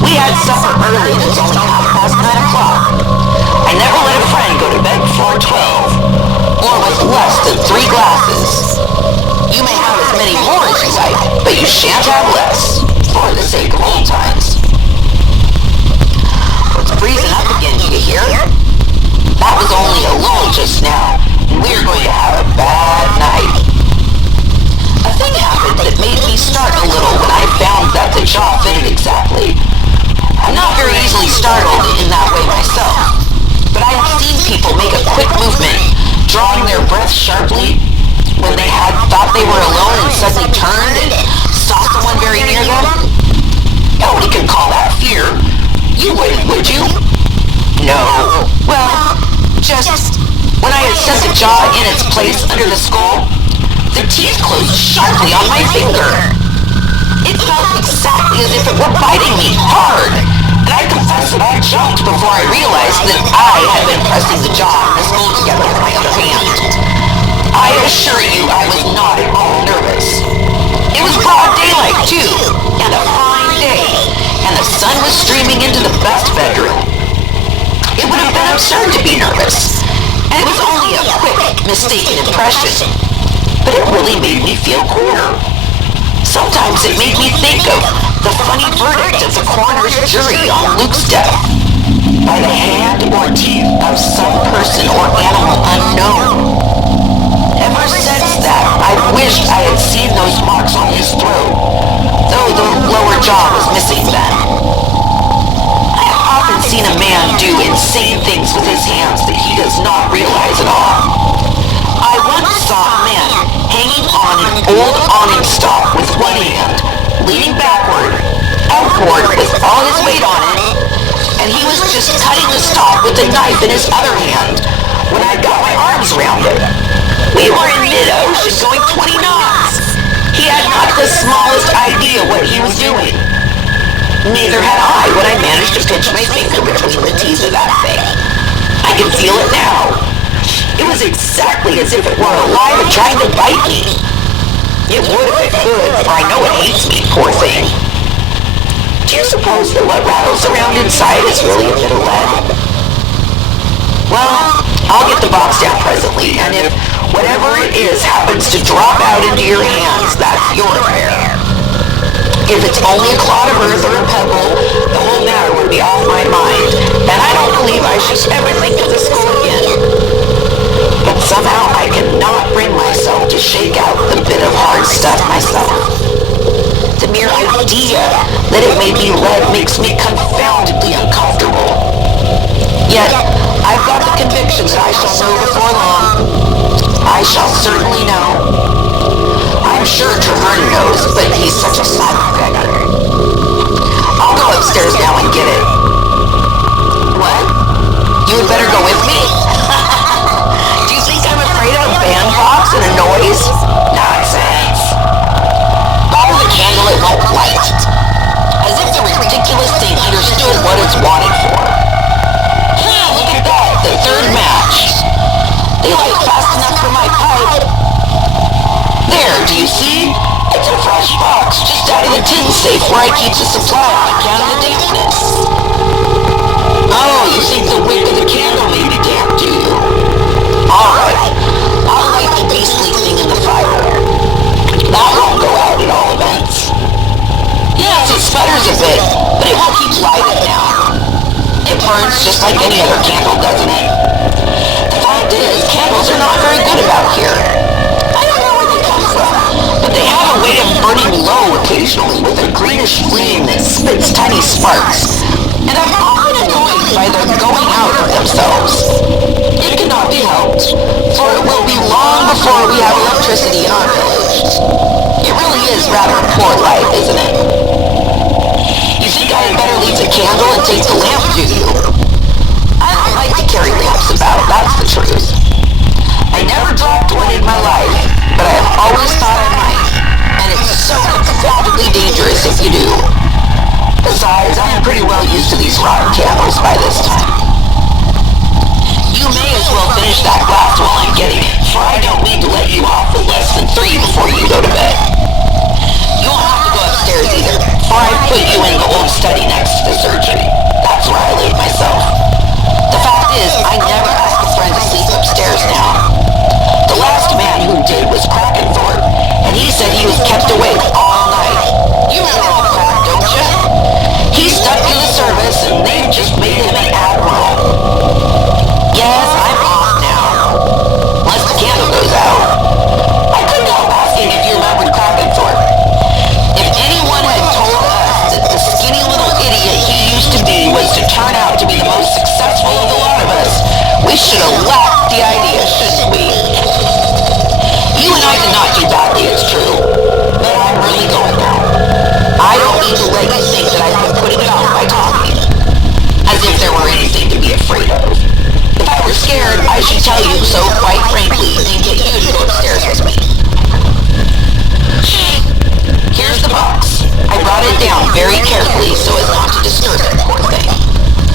We had supper early and it's only 9:30. you shan't have less, for the sake of old times. It's freezing up again, do you hear? That was only a lull just now, and we're going to have a bad night. A thing happened that made me start a little when I found that the jaw fitted exactly. I'm not very easily startled in that way myself, but I have seen people make a quick movement, drawing their breath sharply when they had thought they were alone and suddenly turned and saw someone very near them. Nobody can call that fear. You wouldn't, would you? No. Well, just when I had set the jaw in its place under the skull, the teeth closed sharply on my finger. It felt exactly as if it were biting me hard, and I confess that I jumped before I realized that I had been pressing the jaw and the skull together with my other hand. I assure you I was not at all nervous. It was broad daylight, too, and a fine day, and the sun was streaming into the best bedroom. It would have been absurd to be nervous, and it was only a quick, mistaken impression, but it really made me feel queer. Sometimes it made me think of the funny verdict of the coroner's jury on Luke's death, by the hand or teeth of some person or animal unknown. Ever since that, I've wished I had seen those marks on his throat, though the lower jaw was missing then. I have often seen a man do insane things with his hands that he does not realize at all. I once saw a man hanging on an old awning stalk with one hand, leaning backward, outward with all his weight on it, and he was just cutting the stalk with a knife in his other hand when I got my arms around it. We were in mid-ocean going 20 knots. He had not the smallest idea what he was doing. Neither had I when I managed to pinch my finger between the teeth of that thing. I can feel it now. It was exactly as if it were alive and trying to bite me. It would if it could, for I know it hates me, poor thing. Do you suppose that what rattles around inside is really a bit of lead? Well, I'll get the box down presently, and if whatever it is happens to drop out into your hands, that's your affair. If it's only a clod of earth or a pebble, the whole matter would be off my mind, and I don't believe I should ever think of the skull again. But somehow I cannot bring myself to shake out the bit of hard stuff myself. The mere idea that it may be lead makes me confoundedly uncomfortable. Yet, I've got the conviction that I shall know before long. I shall certainly know. I'm sure Treverne knows, but he's such a silent beggar. I'll go upstairs now and get it. What? You had better go with me? Do you think I'm afraid of bandbox and a noise? Nonsense. Follow the candle, it won't light. As if the ridiculous thing understood what it's wanted for. Look at that, the third match. They light fast enough for my pipe. There, do you see? It's a fresh box, just out of the tin safe where I keep the supply on account of the dampness. Oh, you think the wick of the candle may be damp, do you? Alright, I'll light the beastly thing in the fire. That won't go out at all events. Yes, it sputters a bit, but it will keep lighted now. It burns just like any other candle, doesn't it? The fact is, candles are not very good about here. I don't know where they come from, but they have a way of burning low occasionally with a greenish flame that spits tiny sparks, and I'm often annoyed by their going out of themselves. It cannot be helped, for it will be long before we have electricity in our village. It really is rather a poor life, isn't it? You think I had better leave the candle and take the lamp, do you? I don't like to carry lamps about, that's the truth. I never dropped one in my life, but I have always thought I might, and it's so confoundedly dangerous if you do. Besides, I am pretty well used to these rotten candles by this time. You may as well finish that glass while I'm getting it, for I don't mean to let you off with less than 3 before you go to bed. You won't have to go upstairs either, for I put you in the old study next to the surgery. That's where I laid myself. The fact is, I never ask a friend to sleep upstairs now. The last man who did was Crackenthorpe, and he said he was kept awake all night. You and I did not do badly, it's true. But I'm really going now. I don't need to let you think that I've been putting it off by talking. As if there were anything to be afraid of. If I were scared, I should tell you so quite frankly and get you to go upstairs with me. Here's the box. I brought it down very carefully so as not to disturb it, poor thing.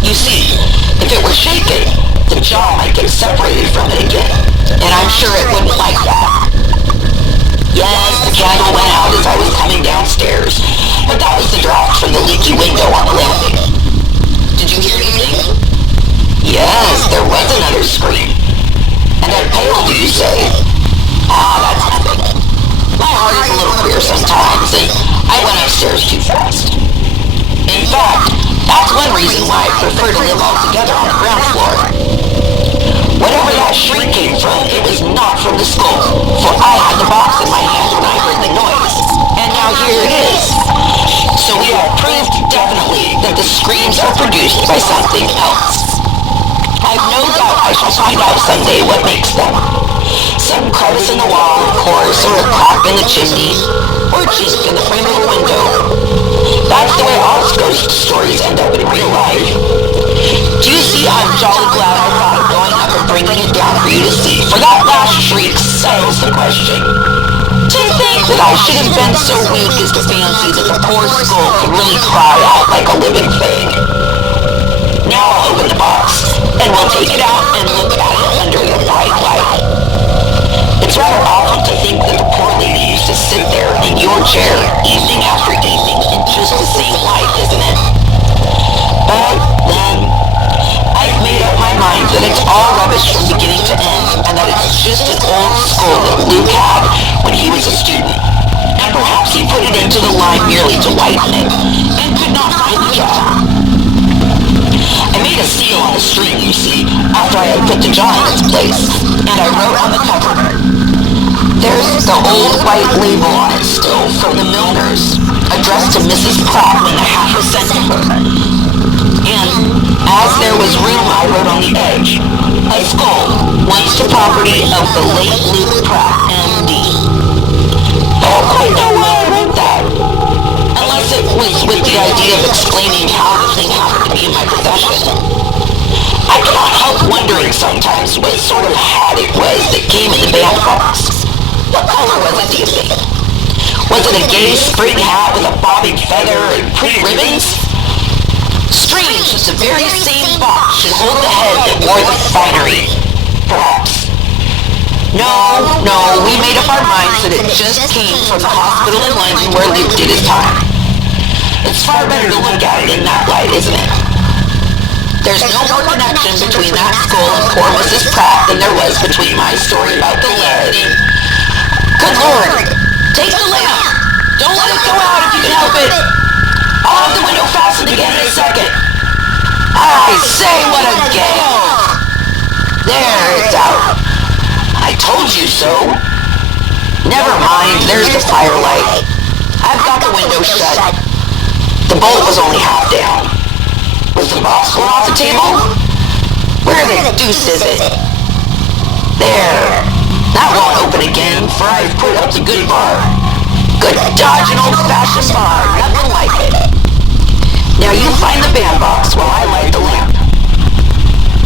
You see, if it were shaken, the jaw might get separated from it again, and I'm sure it wouldn't like that. Yes, the candle went out as I was coming downstairs, but that was the draft from the leaky window on the landing. Did you hear anything? Yes, there was another scream. And I'm pale, do you say? That's nothing. My heart is a little queer sometimes, and I went upstairs too fast. In fact, that's one reason why I prefer to live altogether on the ground floor. Whatever that shriek came from, it was not from the skull, for I had the box in my hand when I heard the noise. And now here it is. So we have proved definitely that the screams are produced by something else. I've no doubt I shall find out someday what makes them. Some crevice in the wall, of course, or a crack in the chimney, or a chink in the frame of a window. That's the way all ghost stories end up in real life. Do you see, I'm jolly glad I thought of going up and bringing it down for you to see, for that last shriek settles the question. To think that I should have been so weak as to fancy that the poor skull could really cry out like a living thing. Now I'll open the box, and we'll take it out and look at it under the bright light. It's rather awful to think that the poor lady used to sit there in your chair evening after evening in just the same light, isn't it? But then, I've made up my mind that it's all rubbish from beginning to end, and that it's just an old skull that Luke had when he was a student. And perhaps he put it into the lime merely to whiten it, and could not find the jaw. I made a seal on the string, you see, after I had put the jaw in its place, and I wrote on the cover. There's the old white label on it still from the Milners, addressed to Mrs. Pratt when the half was sent to her. And, as there was room, I wrote on the edge, a skull, once the property of the late Luke Pratt, M.D. I don't quite know why I wrote that. Unless it was with the idea of explaining how the thing happened to be in my possession. I cannot help wondering sometimes what sort of hat it was that came in the bandbox. What color was it, do you think? Was it a gay spring hat with a bobbing feather and pretty ribbons? Strange that the very same box should hold the head that wore the finery. Perhaps. No, we made up our minds that it just came from the hospital in London where Luke did his time. It's far better to look at it in that light, isn't it? There's no more connection between that skull and poor Mrs. Pratt than there was between my story about the lead and... Good Lord! Take the lamp! Don't let it go out if you can help it! I'll have the window fastened again in a second. I say, what a gale! There, it's out. I told you so. Never mind, there's the firelight. I've got the window shut. The bolt was only half down. Was the box going off the table? Where the deuce is it? There. That won't open again, for I've put up the good bar. Good dodge, an old-fashioned bar. Nothing like it. Now you find the bandbox while I light the lamp.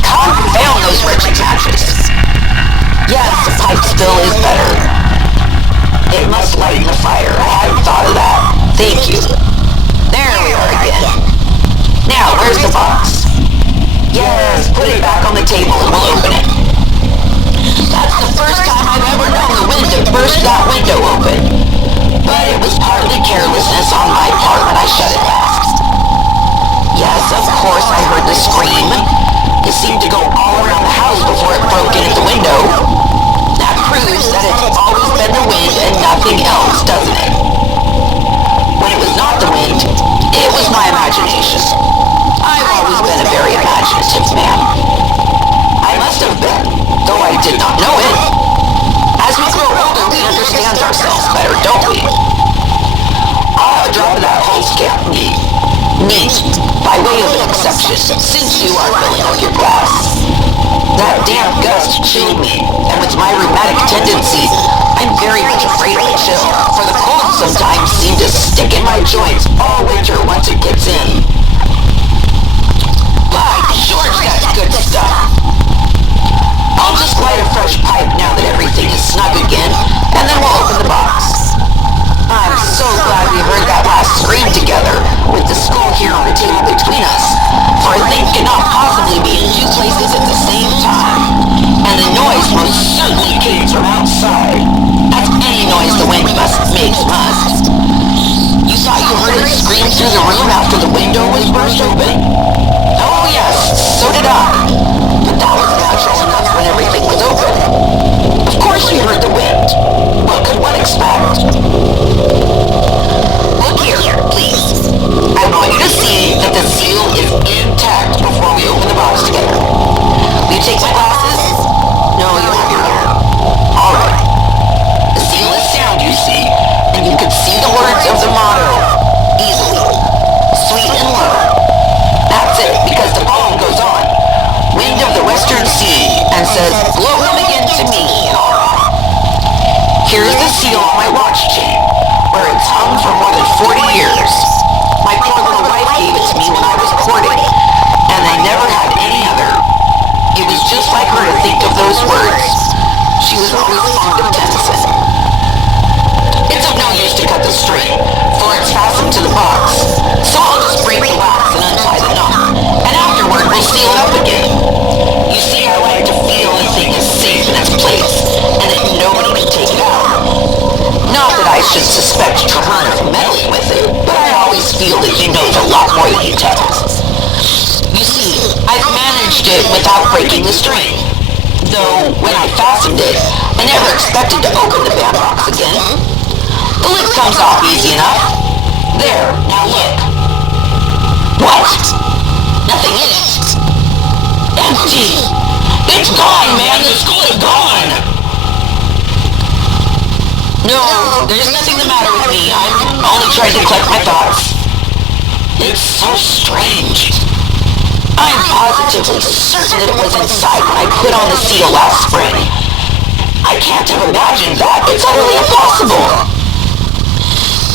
Confound those wretched matches. Yes, the pipe still is better. It must lighten the fire. I hadn't thought of that. Thank you. There we are again. Now, where's the box? Yes, put it back on the table and we'll open it. That's the first time I've ever known the wind to burst that window open. But it was partly carelessness on my part when I shut it last. Yes, of course I heard the scream. It seemed to go all around the house before it broke in at the window. That proves that it's always been the wind and nothing else, doesn't it? When it was not the wind, it was my imagination. I've always been a very imaginative man. I must have been, though I did not know it. As we grow older, we understand ourselves better, don't we? I'll have a drop of that whole scamp neat, by way of an exception, since you are filling up your glass. That damp gust chilled me, and with my rheumatic tendency, I'm stick in my joints all winter once it gets in. By George, that's good stuff. I'll just light a fresh pipe now that everything is snug again, and then we'll open the box. I'm so glad we heard that last scream together, with the skull here on the table between us, for a thing cannot possibly be in two places at the same time, and the noise most certainly came from outside, as any noise the wind makes must. You thought you heard it scream through the room after the window was burst open? Oh yes, so did I. But that was natural enough when everything was open. Of course we heard the wind. What could one expect? Look here, please. I want you to see that the seal is intact before we open the box together. Will you take my glasses? No, you have your own. Alright. The seal is sound, you see, and you can see the words of the motto easily. Sweet and low. That's it, because the poem goes on. Wind of the Western Sea, and says, blow him again to me. Here's the seal on my watch chain, where it's hung for more than 40 years. My poor little wife gave it to me when I was courting, and I never had any other. It was just like her to think of those words. She was always fond of Tennyson. It's of no use to cut the string, for it's fastened to the box, so I'll just break the wax and untie the knot, and afterward we'll seal it up again. You see, I like to feel the thing is safe in its place, and that nobody can take it out. Not that I should suspect Traherne of meddling with it, but I always feel that he knows a lot more than he tells. You see, I've managed it without breaking the string. Though, when I fastened it, I never expected to open the bandbox again. The lid comes off easy enough. There, now look. What? Nothing in it. Empty. It's gone, man. The skull is gone. No, there's nothing the matter with me. I'm only trying to collect my thoughts. It's so strange. I'm positively certain that it was inside when I put on the seal last spring. I can't have imagined that. It's utterly impossible.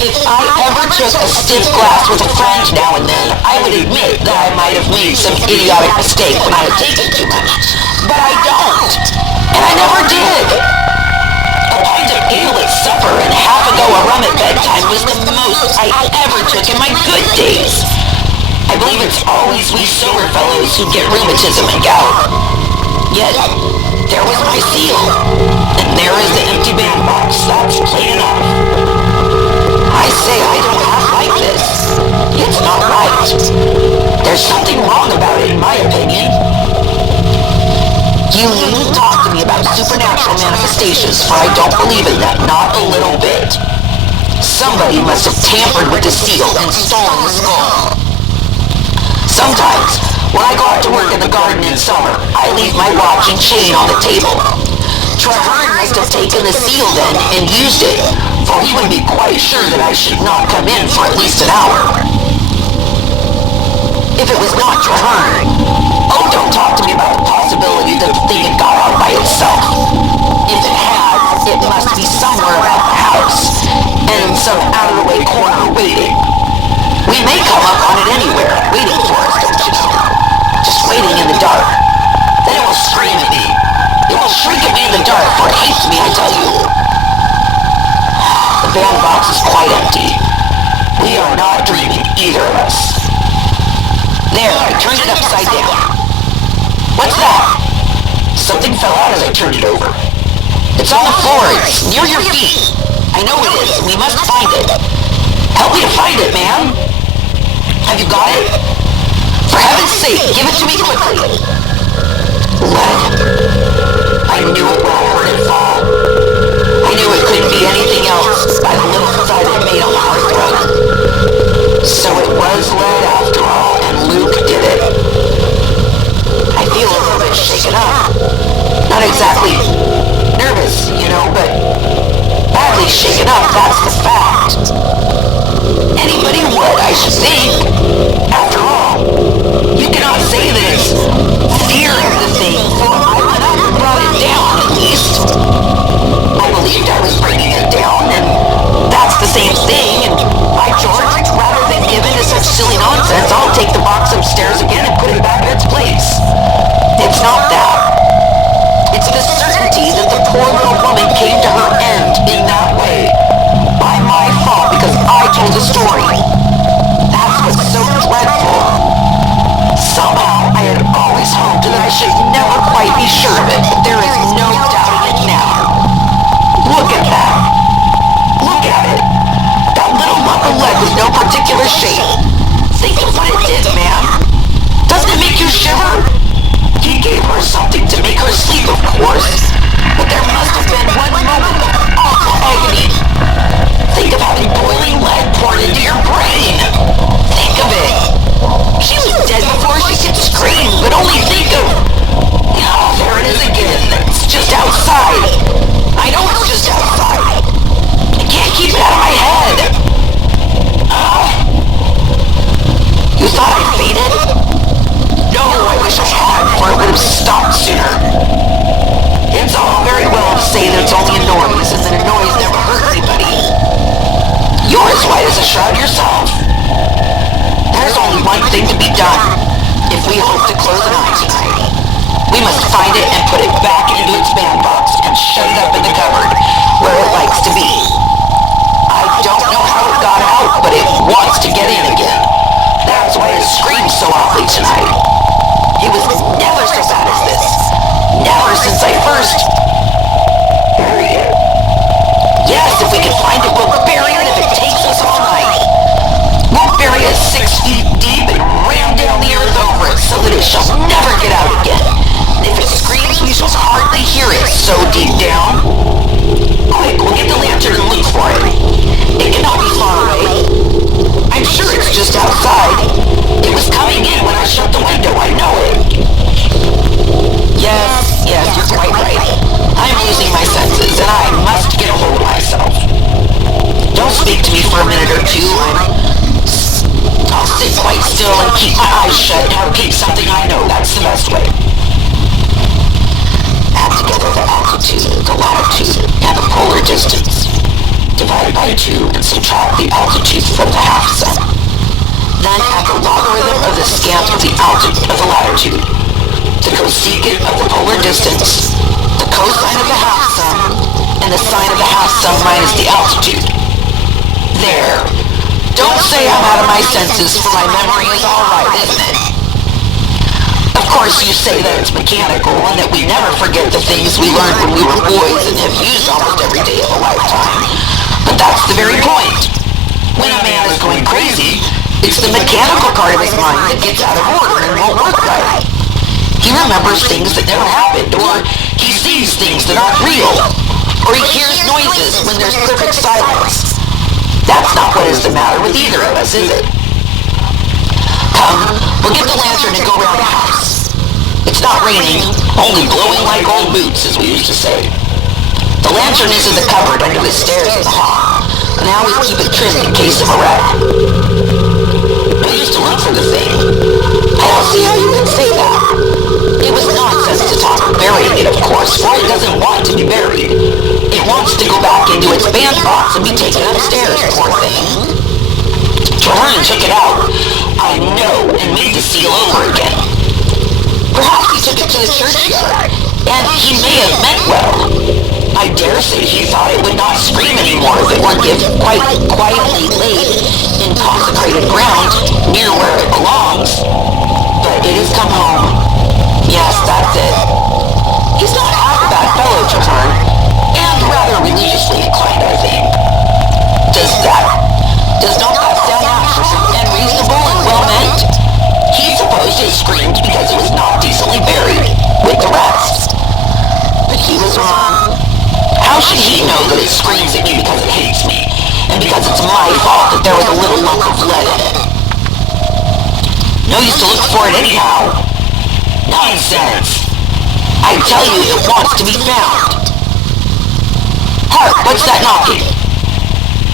If I ever took a stiff glass with a friend now and then, I would admit that I might have made some idiotic mistake when I had taken too much. But I don't. And I never did. A pint of ale at supper and half a go of rum at bedtime was the most I ever took in my good days. I believe it's always we sober fellows who get rheumatism and gout. Yet, there was my seal. And there is the empty bandbox. That's plain enough. I say I don't have like this. It's not right. There's something wrong about it, in my opinion. You needn't talk to me about supernatural manifestations, for I don't believe in them, not a little bit. Somebody must have tampered with the seal and stolen the skull. Sometimes, when I go out to work in the garden in summer, I leave my watch and chain on the table. Traherne must have taken the seal then and used it, for he would be quite sure that I should not come in for at least an hour. If it was not Traherne, oh, don't talk to me about the possibility that the thing had got out by itself. If it had, it must be somewhere around the house, and in some out-of-the-way corner waiting. We may come up on it anywhere, waiting for us, don't you know? Just waiting in the dark. Then it will scream at me. It will shriek at me in the dark, for it hates me, I tell you. The bandbox is quite empty. We are not dreaming, either of us. There, I turned it upside down. What's that? Something fell out as I turned it over. It's on the floor. It's near your feet. I know it is. We must find it. Help me to find it, man. Have you got it? For heaven's sake, give it to me quickly. Lead. I knew it when I heard it fall. I knew it couldn't be anything else by the little thud it made on the hearthrug. So it was lead after all, and Luke did it. I feel a little bit shaken up. Not exactly nervous, you know, but badly shaken up, that's the fact. Anybody would, I should think. After all, you cannot say that it's fear of the thing, for I went up and brought it down, at least. I believed I was bringing it down, and that's the same thing, and I bandbox upstairs again and put it back in its place. It's not that. It's the certainty that the poor little woman came to her end in that way. By my fault, because I told the story. That's what's so dreadful. Somehow, I had always hoped that I should never quite be sure of it, but there is no doubting it now. Look at that. Look at it. That little lump of lead with no particular shape. Think of what it did, man. Doesn't it make you shiver? He gave her something to make her sleep, of course. But there must have been one moment of awful agony. Think of having boiling lead poured into your brain. Think of it. She was dead before she could scream, but only think of... Oh, there it is again. It's just outside. I know it's just outside. I can't keep it out of my head. You thought I fainted? No, I wish I had, for it would have stopped sooner. It's all very well to say that it's only a noise, and that a noise never hurt anybody. You're as white as a shroud yourself. There's only one thing to be done, if we hope to close an eye tonight. We must find it and put it back into its bandbox, and shut it up in the cupboard, where it likes to be. I don't know how it got out, but it wants to get in again. That's why it screamed so awfully tonight. It was never so bad as this. Never since I first buried it. Yes, if we can find it, we'll bury it if it takes us all night. We'll bury it 6 feet deep and ram down the earth over it so that it shall never get out again. And if it screams, we shall hardly hear it so deep down. Quick, we'll get the lantern and look for it. It cannot be far away. I'm sure it's just outside. It was coming in when I shut the window, I know it. Yes, you're quite right. I'm losing my senses, and I must get a hold of myself. Don't speak to me for a minute or two. I'll sit quite still and keep my eyes shut and repeat something I know. That's the best way. Add together the altitude, the latitude, and the polar distance. Divide by 2 and subtract the altitude from the half-sun. Then add the logarithm of the scant of the altitude of the latitude, the cosecant of the polar distance, the cosine of the half-sun, and the sine of the half-sun minus the altitude. There. Don't say I'm out of my senses, for my memory is all right, isn't it? Of course, you say that it's mechanical and that we never forget the things we learned when we were boys and have used almost every day of a lifetime. But that's the very point. When a man is going crazy, it's the mechanical part of his mind that gets out of order and won't work right. He remembers things that never happened, or he sees things that aren't real, or he hears noises when there's perfect silence. That's not what is the matter with either of us, is it? Come, we'll get the lantern and go around the house. It's not raining, only blowing like old boots, as we used to say. The lantern is in the cupboard under the stairs in the hall. Now we keep it trimmed in case of a wreck. We used to look for the thing. I don't see how you can say that. It was nonsense to talk of burying it, of course, for it doesn't want to be buried. It wants to go back into its bandbox and be taken upstairs, poor thing. Treherne took it out, I know, and made the seal over again. Perhaps he took it to the churchyard, and he may have meant well. I dare say he thought it would not scream anymore if it weren't quite quietly laid in consecrated ground near where it belongs. But it has come home. Yes, that's it. He's not half a bad fellow, Treherne, and rather religiously inclined, I think. Does not that sound natural and reasonable and well-meant? He supposed it screamed because it was not decently buried with the rest. But he was wrong. How should he know that it screams at me because it hates me, and because it's my fault that there was a little lump of lead in it? No use to look for it anyhow. Nonsense. I tell you, it wants to be found. Hark, what's that knocking?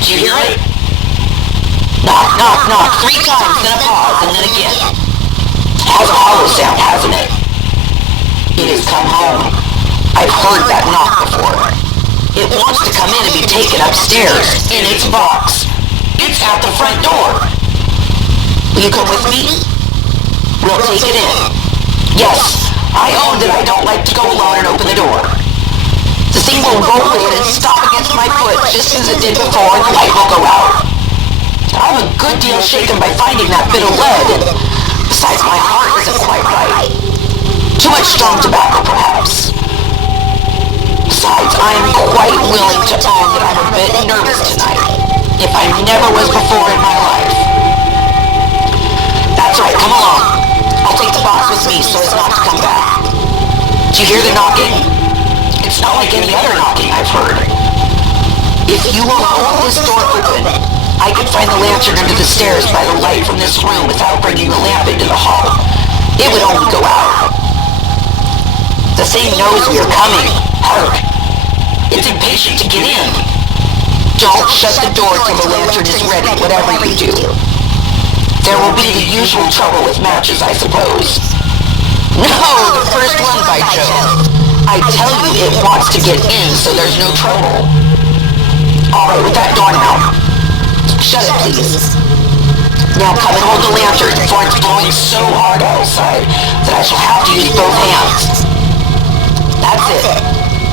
Do you hear it? Knock, knock, knock, 3 times, then a pause, and then again. Has a hollow sound, hasn't it? It has come home. I've heard that knock before. It wants to come in and be taken upstairs, in its box. It's at the front door. Will you come with me? We'll take it in. Yes, I own that I don't like to go alone and open the door. The thing will roll in and stop against my foot just as it did before, and the light will go out. I'm a good deal shaken by finding that bit of lead, and besides, my heart isn't quite right. Too much strong tobacco, perhaps. Besides, I am quite willing to own that I'm a bit nervous tonight, if I never was before in my life. That's right, come along. I'll take the box with me so as not to come back. Do you hear the knocking? It's not like any other knocking I've heard. If you will hold this door open, I can find the lantern under the stairs by the light from this room without bringing the lamp into the hall. It would only go out. The thing knows we are coming. Hark! It's impatient to get in. Don't shut the door till the lantern is ready, whatever you do. There will be the usual trouble with matches, I suppose. No, the first one, by Jove. I tell you it wants to get in, so there's no trouble. All right, with that door now. Shut it, please. Now come and hold the lantern, for it's blowing so hard outside that I shall have to use both hands. That's it.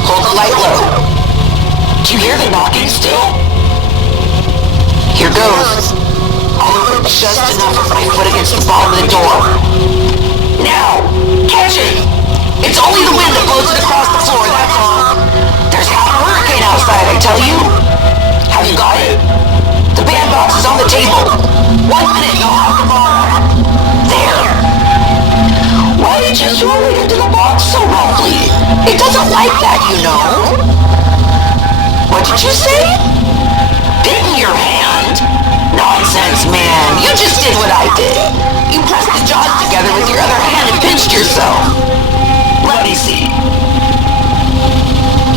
Hold the light low. Do you hear the knocking still? Here goes. I'll open just enough of my foot against the bottom of the door. Now, catch it! It's only the wind that blows it across the floor, that's all. There's half a hurricane outside, I tell you. Have you got it? The bandbox is on the table. 1 minute and I'll have the bar. There. Why did you throw it into the box so roughly? It doesn't like that, you know. What did you say? Bitten your hand? Nonsense, man. You just did what I did. You pressed the jaws together with your other hand and pinched yourself. Let me see.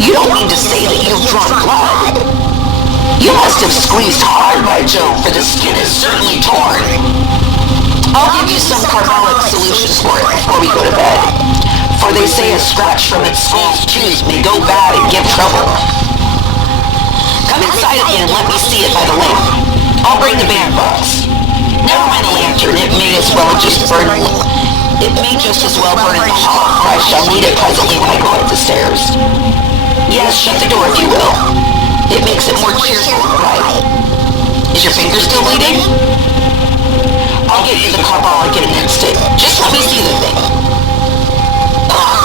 You don't mean to say that you've drawn blood? You must have squeezed hard, by Jove, for the skin is certainly torn. I'll give you some carbolic solutions for it before we go to bed. For they say a scratch from its skull's tooth may go bad and give trouble. Come inside again and let me see it by the lamp. I'll bring the bandbox. Never mind the lantern, it may as well just burn. It may just as well burn in the hall, for I shall need it presently when I go up the stairs. Yes, shut the door if you will. It makes it more cheerful and bright. Is your finger still bleeding? I'll get you the carbolic in an instant. Just let me see the thing. Ugh,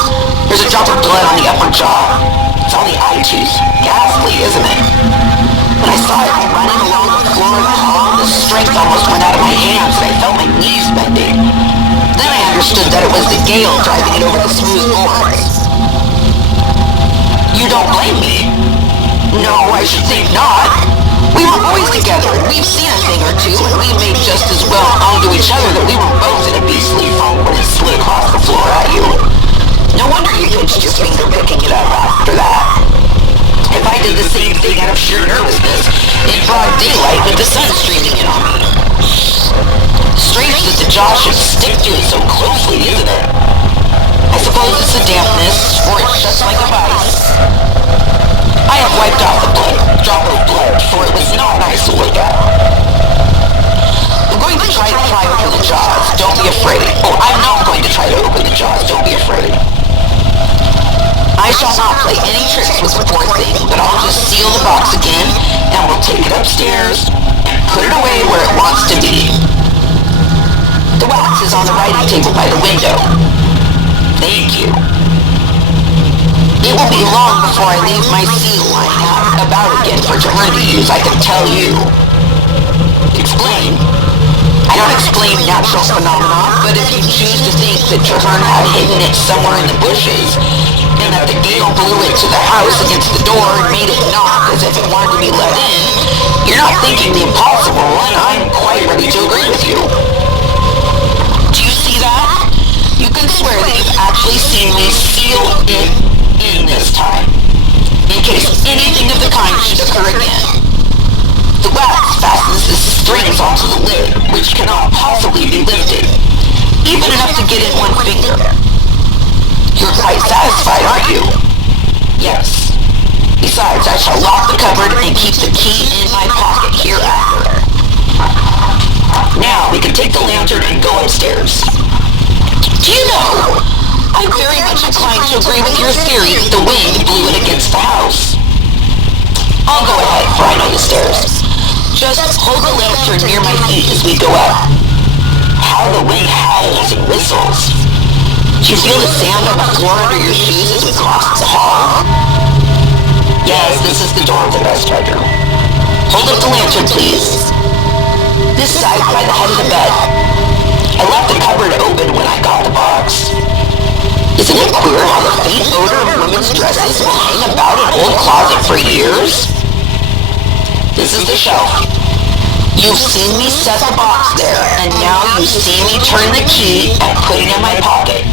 there's a drop of blood on the upper jaw. It's on the eye tooth. Ghastly, isn't it? When I saw it running along the floor of the hall, the strength almost went out of my hands and I felt my knees bending. Then I understood that it was the gale driving it over the smooth boards. You don't blame me? No, I should think not. We were boys together, and we've seen a thing or two, and we made just as well known to each other that we were both in a beastly funk when it slid across the floor at you. No wonder you pinched your finger picking it up after that. If I did the same thing out of sheer nervousness, in broad daylight with the sun streaming in on me. Strange that the jaw should stick to it so closely, isn't it? I suppose it's the dampness, or it shuts like a vice. I have wiped off the drop of blood, for it was not nice to look at. I'm going to try to pry open the jaws. Don't be afraid. Oh, I'm not going to try to open the jaws. Don't be afraid. I shall not play any tricks with the poor thing, but I'll just seal the box again, and we'll take it upstairs and put it away where it wants to be. The wax is on the writing table by the window. Thank you. It will be long before I leave my seal lying out about again for Traherne to use, I can tell you. Explain? I don't explain natural phenomena, but if you choose to think that Traherne had hidden it somewhere in the bushes, and that the gale blew it to the house against the door and made it knock as if it wanted to be let in, you're not thinking the impossible, and I'm quite ready to agree with you. Do you see that? You can swear that you've actually seen me seal it in this time, in case anything of the kind should occur again. The wax fastens the strings onto the lid, which cannot possibly be lifted, even enough to get in one finger. You're quite satisfied, aren't you? Yes. Besides, I shall lock the cupboard and keep the key in my pocket hereafter. Now we can take the lantern and go upstairs. Do you know, I'm very much inclined to agree with your theory that the wind blew it against the house. I'll go ahead, for I know the stairs. Just hold the lantern near my feet as we go up. How the wind howls and whistles. Do you feel the sand on the floor under your shoes as we cross the hall? Yes, this is the door of the best bedroom. Hold up the lantern, please. This side by the head of the bed. I left the cupboard open when I got the box. Isn't it queer how the faint odor of women's dresses will hang about an old closet for years? This is the shelf. You've seen me set the box there, and now you see me turn the key and put it in my pocket.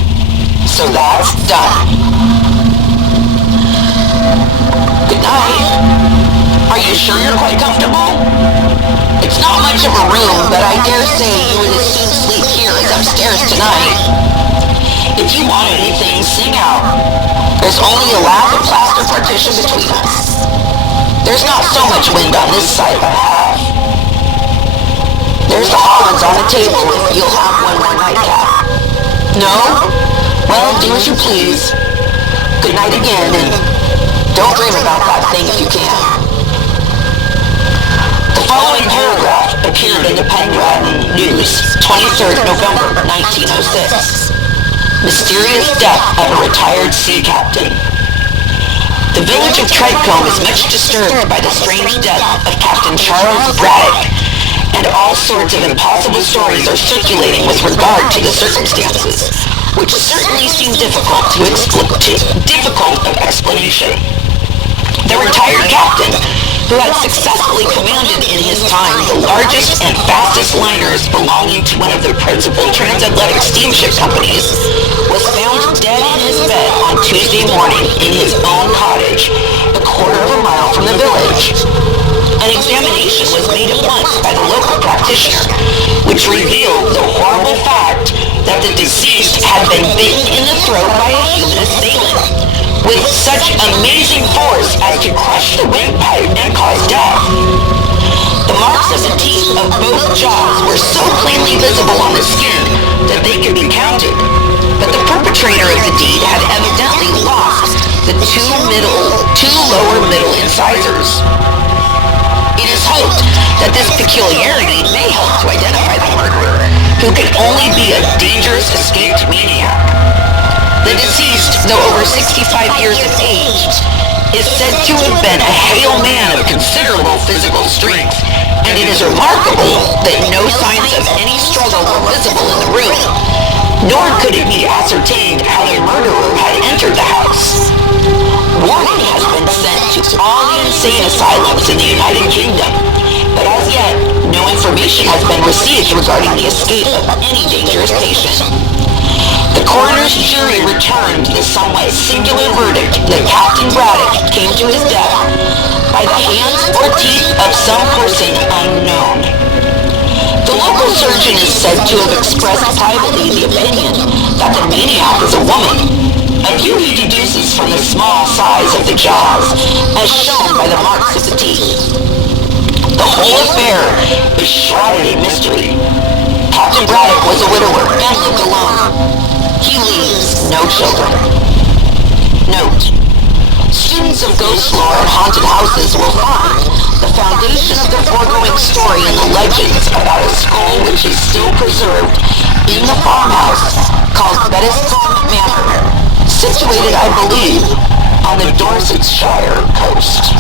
So that's done. Good night. Are you sure you're quite comfortable? It's not much of a room, but I dare say you would as soon sleep here as upstairs tonight. If you want anything, sing out. There's only a lath and plaster partition between us. There's not so much wind on this side by half. There's the Hollands on the table if you'll have one more nightcap. No? Well, do as you please. Good night again, and don't dream about that thing if you can. The following paragraph appeared in the Pendragon News, 23rd November, 1906. Mysterious death of a retired sea captain. The village of Tridecombe is much disturbed by the strange death of Captain Charles Braddock, and all sorts of impossible stories are circulating with regard to the circumstances, which certainly seem difficult of explanation. The retired captain, who had successfully commanded in his time the largest and fastest liners belonging to one of the principal transatlantic steamship companies, was found dead in his bed on Tuesday morning in his own cottage, a quarter of a mile from the village. An examination was made at once by the local practitioner, which revealed the horrible fact that the deceased had been bitten in the throat by a human assailant, with such amazing force as to crush the windpipe and cause death. The marks of the teeth of both jaws were so plainly visible on the skin that they could be counted, but the perpetrator of the deed had evidently lost the two lower middle incisors. It is hoped that this peculiarity may help to identify the murderer, who could only be a dangerous escaped maniac. The deceased, though over 65 years of age, is said to have been a hale man of considerable physical strength, and it is remarkable that no signs of any struggle were visible in the room, nor could it be ascertained how the murderer had entered the house. Warning has been sent to all the insane asylums in the United Kingdom, but as yet, no information has been received regarding the escape of any dangerous patient. The coroner's jury returned the somewhat singular verdict that Captain Braddock came to his death by the hands or teeth of some person unknown. The local surgeon is said to have expressed privately the opinion that the maniac is a woman, a view he deduces from the small size of the jaws, as shown by the marks of the teeth. The whole affair is shrouded in mystery. Captain Braddock was a widower and lived alone. He leaves no children. Note: students of ghost lore and haunted houses will find the foundation of the foregoing story in the legends about a skull which is still preserved in the farmhouse called Bettiscombe Manor, situated, I believe, on the Dorsetshire coast.